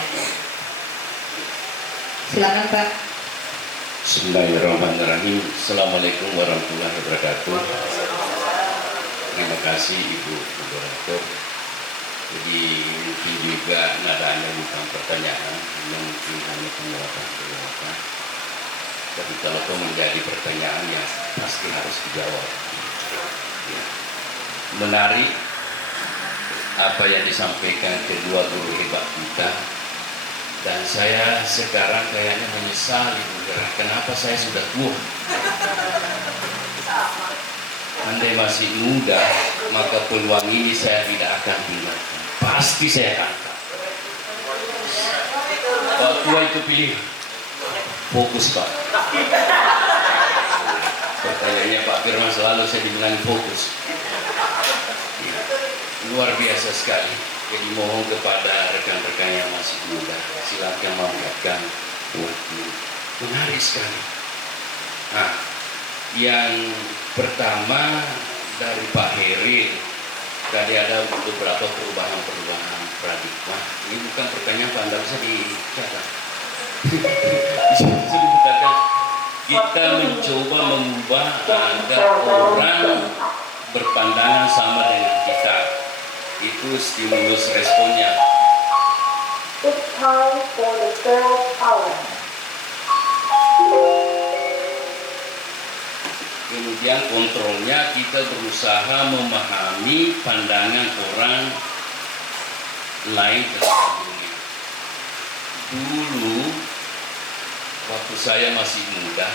Silakan Pak. Bismillahirrahmanirrahim. Assalamualaikum warahmatullahi wabarakatuh. Terima kasih Ibu Moderator. Jadi mungkin juga nadanya bukan pertanyaan, mungkin hanya penguatan. Tapi kalau itu menjadi pertanyaan yang pasti harus dijawab. Ya. Menarik apa yang disampaikan kedua guru hebat kita, dan saya sekarang kayaknya menyesal Ibu Gerah, kenapa saya sudah tua. Andai masih muda, maka peluang ini saya tidak akan tinggalkan. Pasti saya angkat. Pak tua itu pilih fokus Pak. Pertanyaannya Pak Firman selalu saya dibilang fokus. Luar biasa sekali. Jadi mohon kepada rekan-rekan yang masih muda, silakan memanfaatkan waktu. Menarik sekali. Nah, yang pertama dari Pak Heri, tadi ada beberapa perubahan paradigma. Ini bukan pertanyaan Pak, Anda bisa dicatat. Bisa dikatakan kita mencoba mengubah agar orang berpandangan sama dengan kita. Itu stimulus responnya. It's time for the third hour. Kemudian kontrolnya kita berusaha memahami pandangan orang lain tentang dunia. Dulu waktu saya masih muda,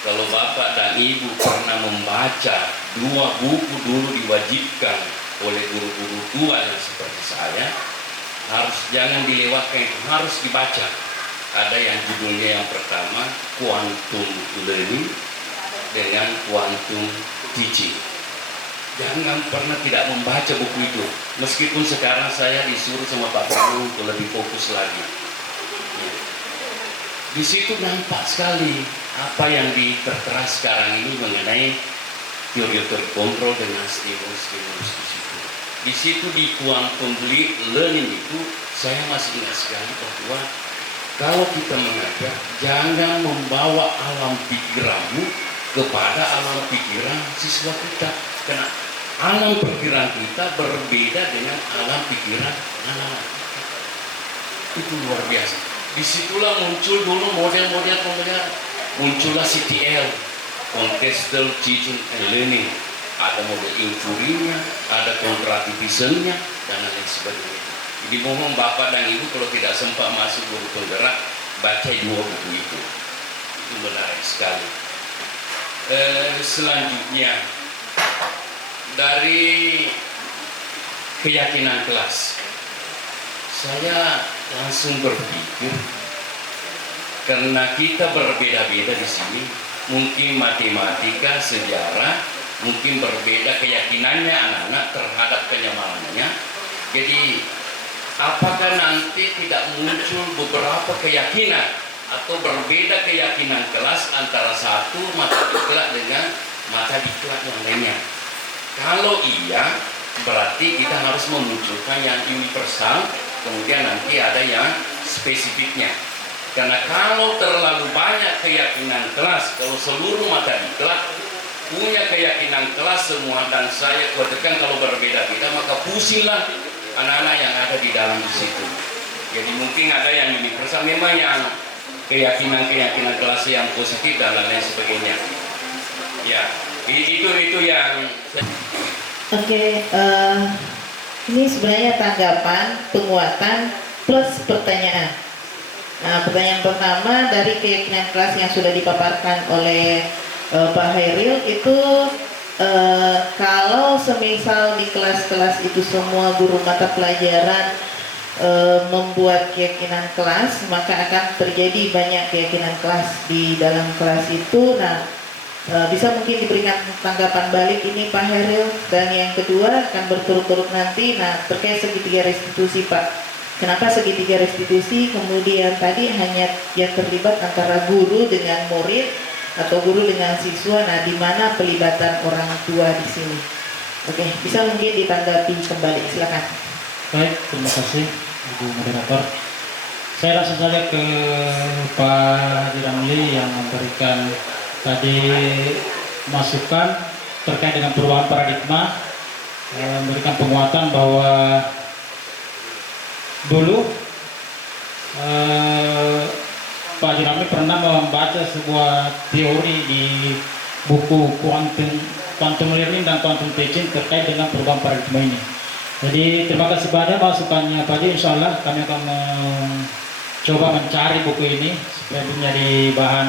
kalau Bapak dan Ibu pernah membaca 2 buku dulu diwajibkan oleh guru-guru tua yang seperti saya, jangan dilewatkan, itu harus dibaca. Ada yang judulnya yang pertama Quantum Learning dengan Quantum Teaching. Jangan pernah tidak membaca buku itu, meskipun sekarang saya disuruh sama Pak Guru untuk lebih fokus lagi. Ya. Di situ nampak sekali apa yang tertera sekarang ini mengenai teori-teori kontrol dengan stimulus-stimulus di situ. Di situ di quantum learning itu saya masih ingat sekali bahwa kalau kita mengajar, jangan membawa alam pikiranmu kepada alam pikiran siswa kita. alam pikiran kita berbeda dengan alam pikiran anak-anak. Itu luar biasa. Disitulah muncul dulu model-model pembelajaran. Muncullah CTL, Contextual Teaching and Learning. Ada model inquiry-nya, ada kontrativismnya, dan lain sebagainya. Jadi mohon Bapak dan Ibu kalau tidak sempat masuk guru penggerak, baca dua buku itu. Itu menarik sekali. Selanjutnya, dari keyakinan kelas, saya langsung berpikir karena kita berbeda-beda di sini, mungkin matematika, sejarah, mungkin berbeda keyakinannya anak-anak terhadap kenyamalannya. Jadi apakah nanti tidak muncul beberapa keyakinan atau berbeda keyakinan kelas antara satu mata diklat dengan mata diklat yang lainnya? Kalau iya, berarti kita harus memunculkan yang universal, kemudian nanti ada yang spesifiknya. Karena kalau terlalu banyak keyakinan kelas, kalau seluruh mata diklat punya keyakinan kelas semua, dan saya katakan kalau berbeda-beda maka pusinglah anak-anak yang ada di dalam di situ. Jadi mungkin ada yang universal, memang yang keyakinan kelas yang positif dan lain sebagainya. Ya, itu yang. Oke, ini sebenarnya tanggapan, penguatan plus pertanyaan. Nah, pertanyaan pertama dari keyakinan kelas yang sudah dipaparkan oleh Pak Hairil itu, kalau semisal di kelas-kelas itu semua guru mata pelajaran membuat keyakinan kelas, maka akan terjadi banyak keyakinan kelas di dalam kelas itu. Nah, bisa mungkin diberikan tanggapan balik ini Pak Hairil. Dan yang kedua akan berturut-turut nanti, nah terkait segitiga restitusi Pak. Kenapa segitiga restitusi? Kemudian tadi hanya yang terlibat antara guru dengan murid atau guru dengan siswa. Nah, di mana pelibatan orang tua di sini? Oke, bisa mungkin ditanggapi kembali. Silakan. Baik, terima kasih Ibu Moderator. Saya langsung saja ke Pak Ramli yang memberikan tadi masukan terkait dengan perubahan paradigma, memberikan penguatan bahwa dulu Pak Ramli pernah membaca sebuah teori di buku Quantum Learning dan Quantum Teaching terkait dengan perubahan paradigma ini. Jadi terima kasih banyak masukannya Pak Haji. Insya Allah kami akan mencoba mencari buku ini supaya menjadi bahan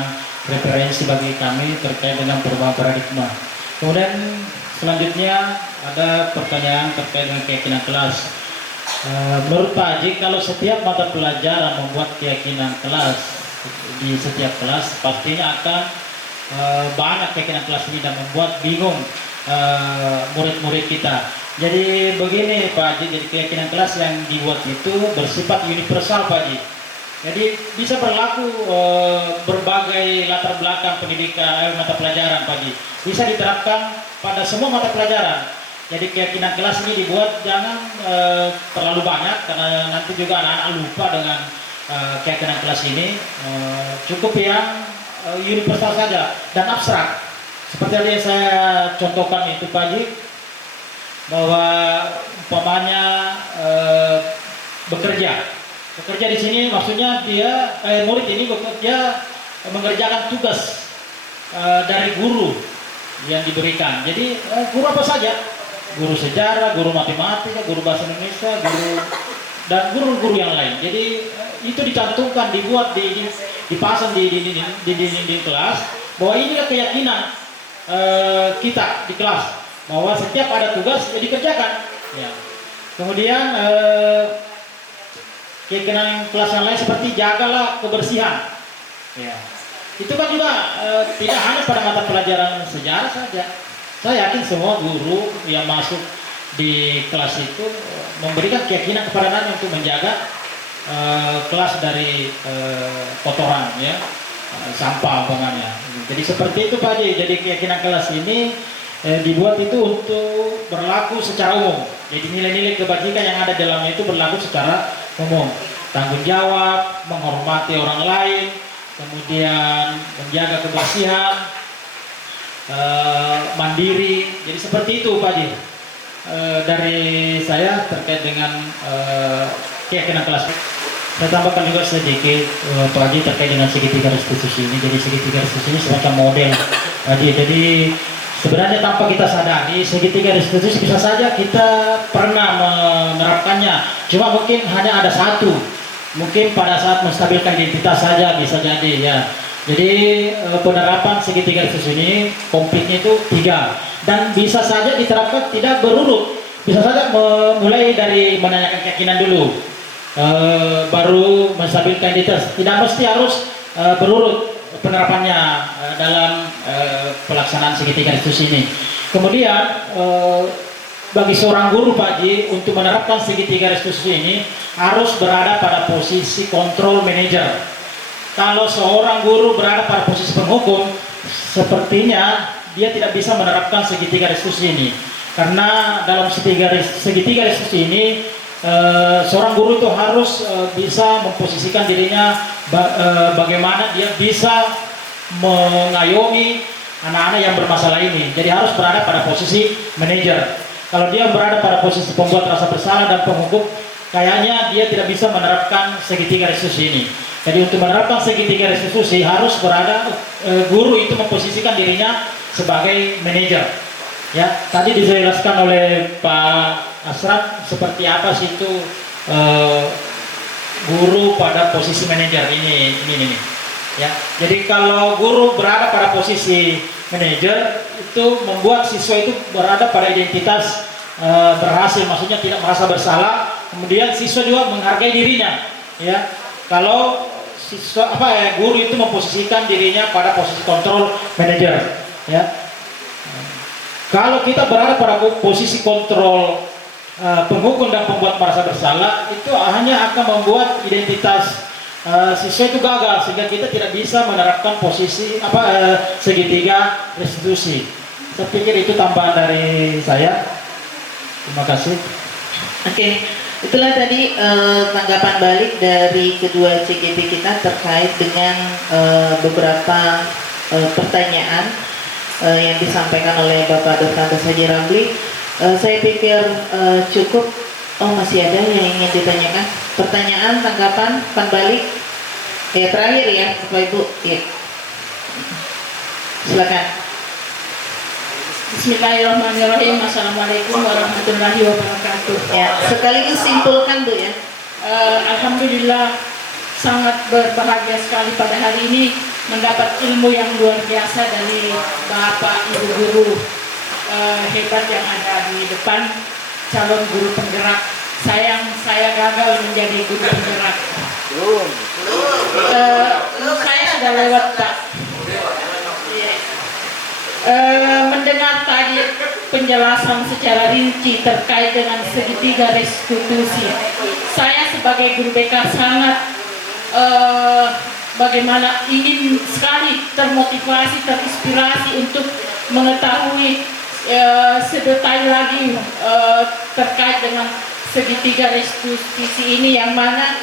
referensi bagi kami terkait dengan perubahan paradigma. Kemudian selanjutnya ada pertanyaan terkait dengan keyakinan kelas. Menurut Pak Haji, kalau setiap mata pelajaran membuat keyakinan kelas di setiap kelas, pastinya akan banyak keyakinan kelas ini dan membuat bingung murid-murid kita. Jadi begini Pak Haji, jadi keyakinan kelas yang dibuat itu bersifat universal Pak Haji. Jadi bisa berlaku berbagai latar belakang pendidikan mata pelajaran Pak Haji. Bisa diterapkan pada semua mata pelajaran. Jadi keyakinan kelas ini dibuat jangan terlalu banyak, karena nanti juga anak-anak lupa dengan keyakinan kelas ini. Cukup yang universal saja dan abstrak. Seperti tadi yang saya contohkan itu Pak Haji, bahwa umpamanya bekerja di sini maksudnya dia murid ini bekerja mengerjakan tugas dari guru yang diberikan. Jadi guru apa saja, guru sejarah, guru matematika, guru bahasa Indonesia, guru dan guru-guru yang lain. Jadi itu dicantumkan, dibuat, dipasang di dinding kelas, bahwa inilah keyakinan kita di kelas, bahwa setiap ada tugas ya dikerjakan. Ya. Kemudian keyakinan kelas yang lain seperti jagalah kebersihan. Ya. Itu kan juga tidak hanya pada mata pelajaran sejarah saja. Saya yakin semua guru yang masuk di kelas itu memberikan keyakinan kepada anak untuk menjaga kelas dari kotoran, ya, sampah umpamanya. Jadi seperti itu Pak Haji. Jadi keyakinan kelas ini dibuat itu untuk berlaku secara umum. Jadi nilai-nilai kebajikan yang ada dalamnya itu berlaku secara umum. Tanggung jawab, menghormati orang lain, kemudian menjaga kebersihan, mandiri. Jadi seperti itu Pak Haji. dari saya terkait dengan keyakinan kelas. Saya tambahkan juga sedikit Pak Haji terkait dengan segitiga restitusi ini. Jadi segitiga restitusi ini semacam model Pak Haji. Jadi sebenarnya tanpa kita sadari segitiga restitusi bisa saja kita pernah menerapkannya. Cuma mungkin hanya ada satu. Mungkin pada saat menstabilkan identitas saja bisa jadi ya. Jadi penerapan segitiga restitusi ini komplitnya itu 3 dan bisa saja diterapkan tidak berurut. Bisa saja mulai dari menanyakan keyakinan dulu, baru menstabilkan identitas. Tidak mesti harus berurut penerapannya dalam pelaksanaan segitiga restitusi ini. Kemudian bagi seorang guru Pak Haji untuk menerapkan segitiga restitusi ini harus berada pada posisi kontrol manager. Kalau seorang guru berada pada posisi penghukum, sepertinya dia tidak bisa menerapkan segitiga restitusi ini. Karena dalam segitiga restitusi ini, seorang guru itu harus bisa memposisikan dirinya bagaimana dia bisa mengayomi anak-anak yang bermasalah ini. Jadi harus berada pada posisi manajer. Kalau dia berada pada posisi pembuat rasa bersalah dan penghukum, kayaknya dia tidak bisa menerapkan segitiga restitusi ini. Jadi untuk menerapkan segitiga restitusi harus berada guru itu memposisikan dirinya sebagai manajer. Ya, tadi dijelaskan oleh Pak Asraf seperti apa sih itu guru pada posisi manajer ini. Ya, jadi kalau guru berada pada posisi manajer itu membuat siswa itu berada pada identitas berhasil, maksudnya tidak merasa bersalah. Kemudian siswa juga menghargai dirinya. Ya, kalau siswa guru itu memposisikan dirinya pada posisi kontrol manager. Ya, kalau kita berada pada posisi kontrol penghukum dan pembuat merasa bersalah, itu hanya akan membuat identitas siswa itu gagal sehingga kita tidak bisa menerapkan posisi segitiga restitusi. Saya pikir itu tambahan dari saya. Terima kasih. Oke, itulah tadi tanggapan balik dari kedua CGP kita terkait dengan beberapa pertanyaan yang disampaikan oleh Bapak Dr. Haji Ramli. Saya pikir cukup. Oh, masih ada yang ingin ditanyakan? Pertanyaan, tanggapan, balik? Ya, terakhir ya, Bapak Ibu. Ya. Silakan. Bismillahirrahmanirrahim. Assalamualaikum warahmatullahi wabarakatuh. Ya, sekaligus simpulkan Bu ya. Alhamdulillah sangat berbahagia sekali pada hari ini mendapat ilmu yang luar biasa dari Bapak Ibu guru hebat yang ada di depan, calon guru penggerak. Sayang saya gagal menjadi guru penggerak. Saya sudah lewat Pak. Mendengar tadi penjelasan secara rinci terkait dengan segitiga restitusi, saya sebagai guru BK sangat bagaimana ingin sekali termotivasi, terinspirasi untuk mengetahui sedetail lagi terkait dengan segitiga restitusi ini, yang mana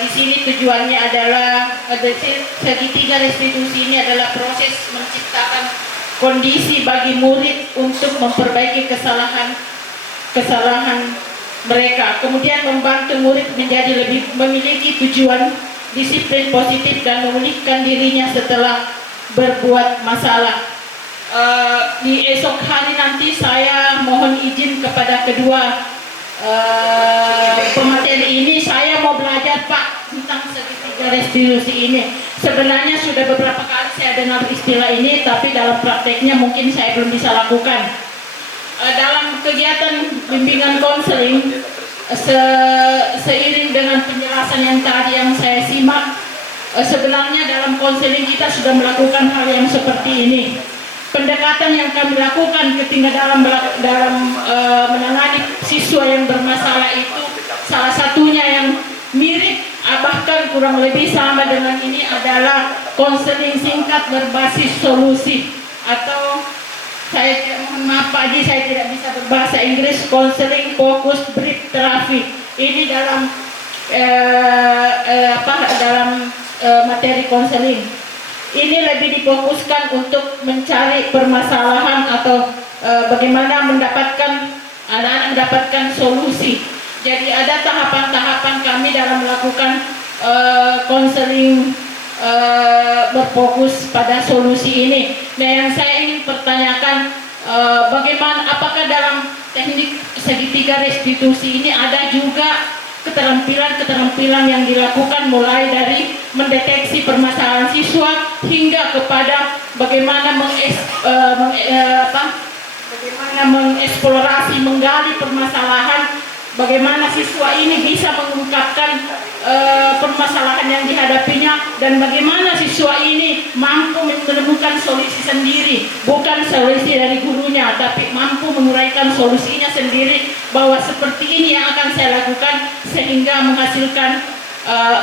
di sini tujuannya adalah segitiga restitusi ini adalah proses menciptakan kondisi bagi murid untuk memperbaiki kesalahan mereka, kemudian membantu murid menjadi lebih memiliki tujuan disiplin positif dan memulihkan dirinya setelah berbuat masalah. Di esok hari nanti saya mohon izin kepada kedua pemateri ini, saya mau belajar Pak tentang segitiga restitusi ini. Sebenarnya sudah beberapa kali saya dengar istilah ini, tapi dalam prakteknya mungkin saya belum bisa lakukan. Dalam kegiatan bimbingan konseling, seiring dengan penjelasan yang tadi yang saya simak, sebenarnya dalam konseling kita sudah melakukan hal yang seperti ini. Pendekatan yang kami lakukan ketika dalam menangani siswa yang bermasalah itu, salah satunya yang mirip bahkan kurang lebih sama dengan ini adalah konseling singkat berbasis solusi, atau saya mohon maaf Pak Haji, saya tidak bisa berbahasa Inggris, konseling fokus brief therapy. Ini dalam materi konseling. Ini lebih difokuskan untuk mencari permasalahan atau bagaimana mendapatkan anak-anak mendapatkan solusi. Jadi ada tahapan-tahapan kami dalam melakukan konseling berfokus pada solusi ini. Nah, yang saya ingin pertanyakan, bagaimana, apakah dalam teknik segitiga restitusi ini ada juga keterampilan-keterampilan yang dilakukan mulai dari mendeteksi permasalahan siswa hingga kepada bagaimana bagaimana mengeksplorasi, menggali permasalahan, bagaimana siswa ini bisa mengungkapkan permasalahan yang dihadapinya, dan bagaimana siswa ini mampu menemukan solusi sendiri, bukan solusi dari gurunya, tapi mampu menguraikan solusinya sendiri, bahwa seperti ini yang akan saya lakukan sehingga menghasilkan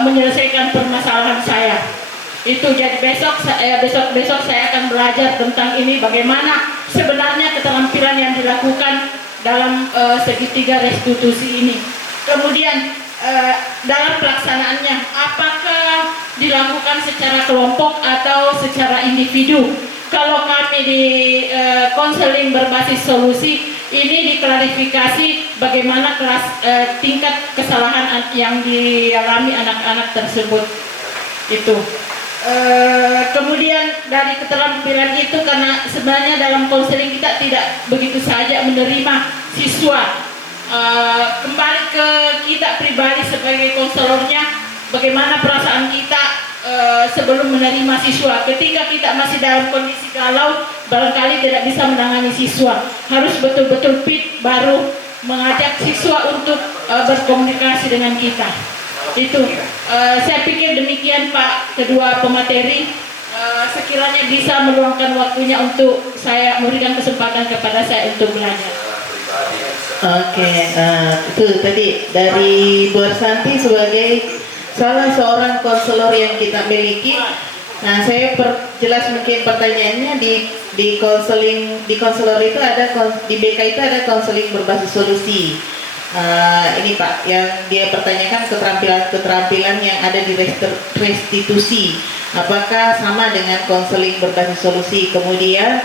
menyelesaikan permasalahan saya. Itu jadi besok saya akan belajar tentang ini, bagaimana sebenarnya keterampilan yang dilakukan dalam segitiga restitusi ini. Kemudian dalam pelaksanaannya, apakah dilakukan secara kelompok atau secara individu? Kalau kami di konseling berbasis solusi ini diklarifikasi bagaimana tingkat kesalahan yang dialami anak-anak tersebut. Itu. Kemudian dari keterampilan itu, karena sebenarnya dalam konseling kita tidak begitu saja menerima siswa, kembali ke kita pribadi sebagai konselornya, bagaimana perasaan kita sebelum menerima siswa. Ketika kita masih dalam kondisi galau, barangkali tidak bisa menangani siswa, harus betul-betul fit baru mengajak siswa untuk berkomunikasi dengan kita. Itu saya pikir demikian Pak kedua pemateri. Sekiranya bisa meluangkan waktunya untuk saya memberikan kesempatan kepada saya untuk belajar. Oke, itu tadi dari Bu Arsanti sebagai salah seorang konselor yang kita miliki. Nah, saya perjelas mungkin pertanyaannya, di konselor itu ada, di BK itu ada konseling berbasis solusi. Ini Pak, yang dia pertanyakan keterampilan yang ada di restitusi, apakah sama dengan konseling berbasis solusi? Kemudian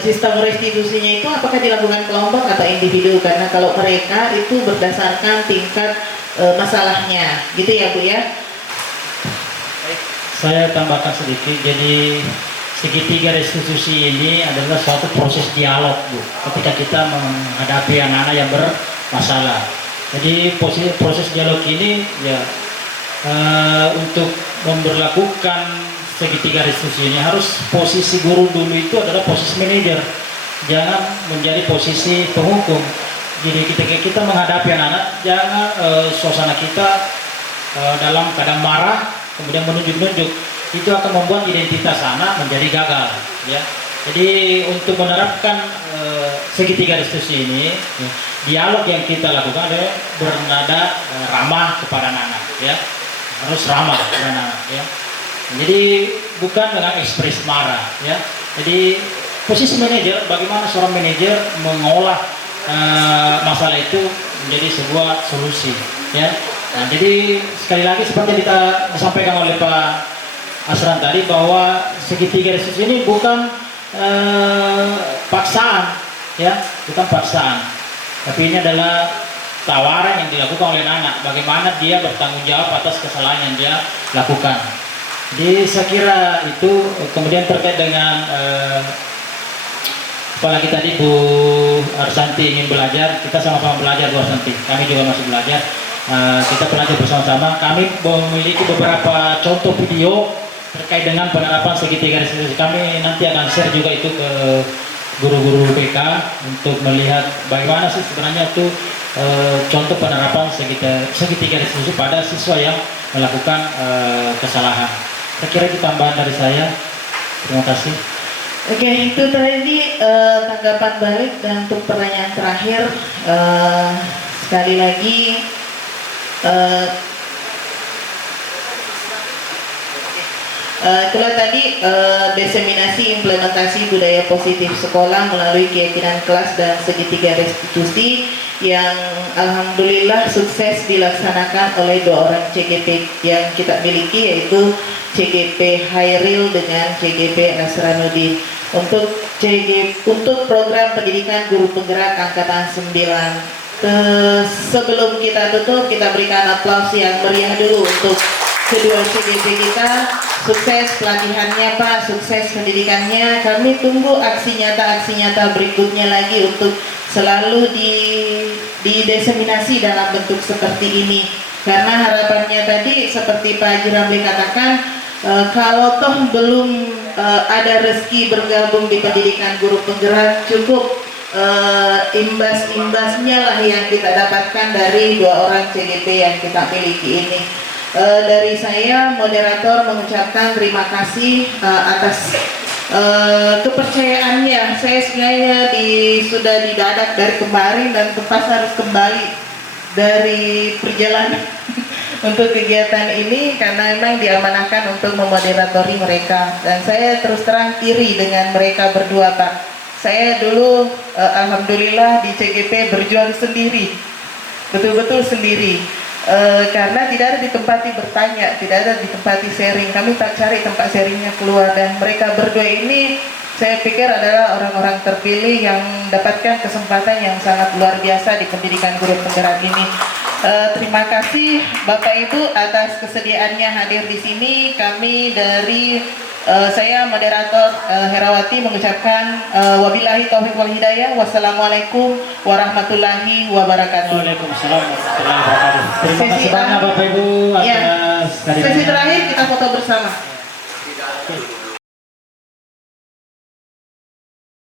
sistem restitusinya itu apakah dilakukan kelompok atau individu? Karena kalau mereka itu berdasarkan tingkat masalahnya, gitu ya Bu ya? Saya tambahkan sedikit, jadi segitiga restitusi ini adalah suatu proses dialog Bu, ketika kita menghadapi anak-anak yang bermasalah. Jadi proses dialog ini ya untuk memberlakukan segitiga restitusi ini harus posisi guru dulu itu adalah posisi manajer, jangan menjadi posisi penghukum. Jadi ketika kita menghadapi anak-anak, jangan suasana kita dalam keadaan marah kemudian menunjuk-nunjuk, itu akan membuat identitas anak menjadi gagal ya. Jadi untuk menerapkan segitiga restitusi ini, dialog yang kita lakukan adalah bernada ramah kepada anak-anak ya, harus ramah kepada anak-anak ya. Jadi bukan dengan ekspresi marah ya. Jadi posisi manajer, bagaimana seorang manajer mengolah masalah itu menjadi sebuah solusi ya. Nah, jadi sekali lagi seperti kita disampaikan oleh Pak Asran tadi, bahwa segitiga restitusi ini bukan paksaan ya, bukan paksaan, tapi ini adalah tawaran yang dilakukan oleh anak, bagaimana dia bertanggung jawab atas kesalahan yang dia lakukan. Jadi saya kira itu. Kemudian terkait dengan apalagi tadi Bu Arsanti ingin belajar, kita sama-sama belajar Bu Arsanti, kami juga masih belajar, kita belajar bersama-sama. Kami memiliki beberapa contoh video terkait dengan penerapan segitiga restitusi, kami nanti akan share juga itu ke guru-guru BK untuk melihat bagaimana sih sebenarnya itu contoh penerapan segitiga restitusi pada siswa yang melakukan kesalahan. Saya kira itu tambahan dari saya. Terima kasih. Oke, itu tadi tanggapan balik. Dan untuk pertanyaan terakhir, sekali lagi itulah tadi diseminasi implementasi budaya positif sekolah melalui keyakinan kelas dan segitiga restitusi yang alhamdulillah sukses dilaksanakan oleh 2 orang CGP yang kita miliki, yaitu CGP Hairil dengan CGP Nasranuddin. untuk untuk program pendidikan guru penggerak angkatan 9. Sebelum kita tutup, kita berikan aplaus yang meriah dulu untuk kedua CGP kita. Sukses pelatihannya Pak, sukses pendidikannya. Kami tunggu aksi nyata berikutnya lagi untuk selalu didiseminasi dalam bentuk seperti ini. Karena harapannya tadi seperti Pak Haji Ramli katakan, kalau toh belum ada rezeki bergabung di pendidikan guru penggerak, cukup imbas-imbasnya lah yang kita dapatkan dari 2 orang CGP yang kita miliki ini. Dari saya, moderator, mengucapkan terima kasih atas kepercayaannya. Saya sebenarnya sudah didadak dari kemarin dan terpaksa harus kembali dari perjalanan untuk kegiatan ini karena memang diamanahkan untuk memoderatori mereka, dan saya terus terang iri dengan mereka berdua Pak. Saya dulu alhamdulillah di CGP berjuang sendiri, betul-betul sendiri, karena tidak ada ditempati bertanya, tidak ada ditempati sharing. Kami tak cari tempat sharingnya keluar, dan mereka berdua ini saya pikir adalah orang-orang terpilih yang mendapatkan kesempatan yang sangat luar biasa di pendidikan guru penggerak ini. Terima kasih Bapak Ibu atas kesediaannya hadir di sini. Kami dari saya moderator Herawati mengucapkan wabillahi taufiq wal hidayah. Wassalamualaikum warahmatullahi wabarakatuh. Waalaikumsalam warahmatullahi wabarakatuh. Terima kasih banyak Bapak Ibu Ya, atas sesi terakhir kita foto bersama.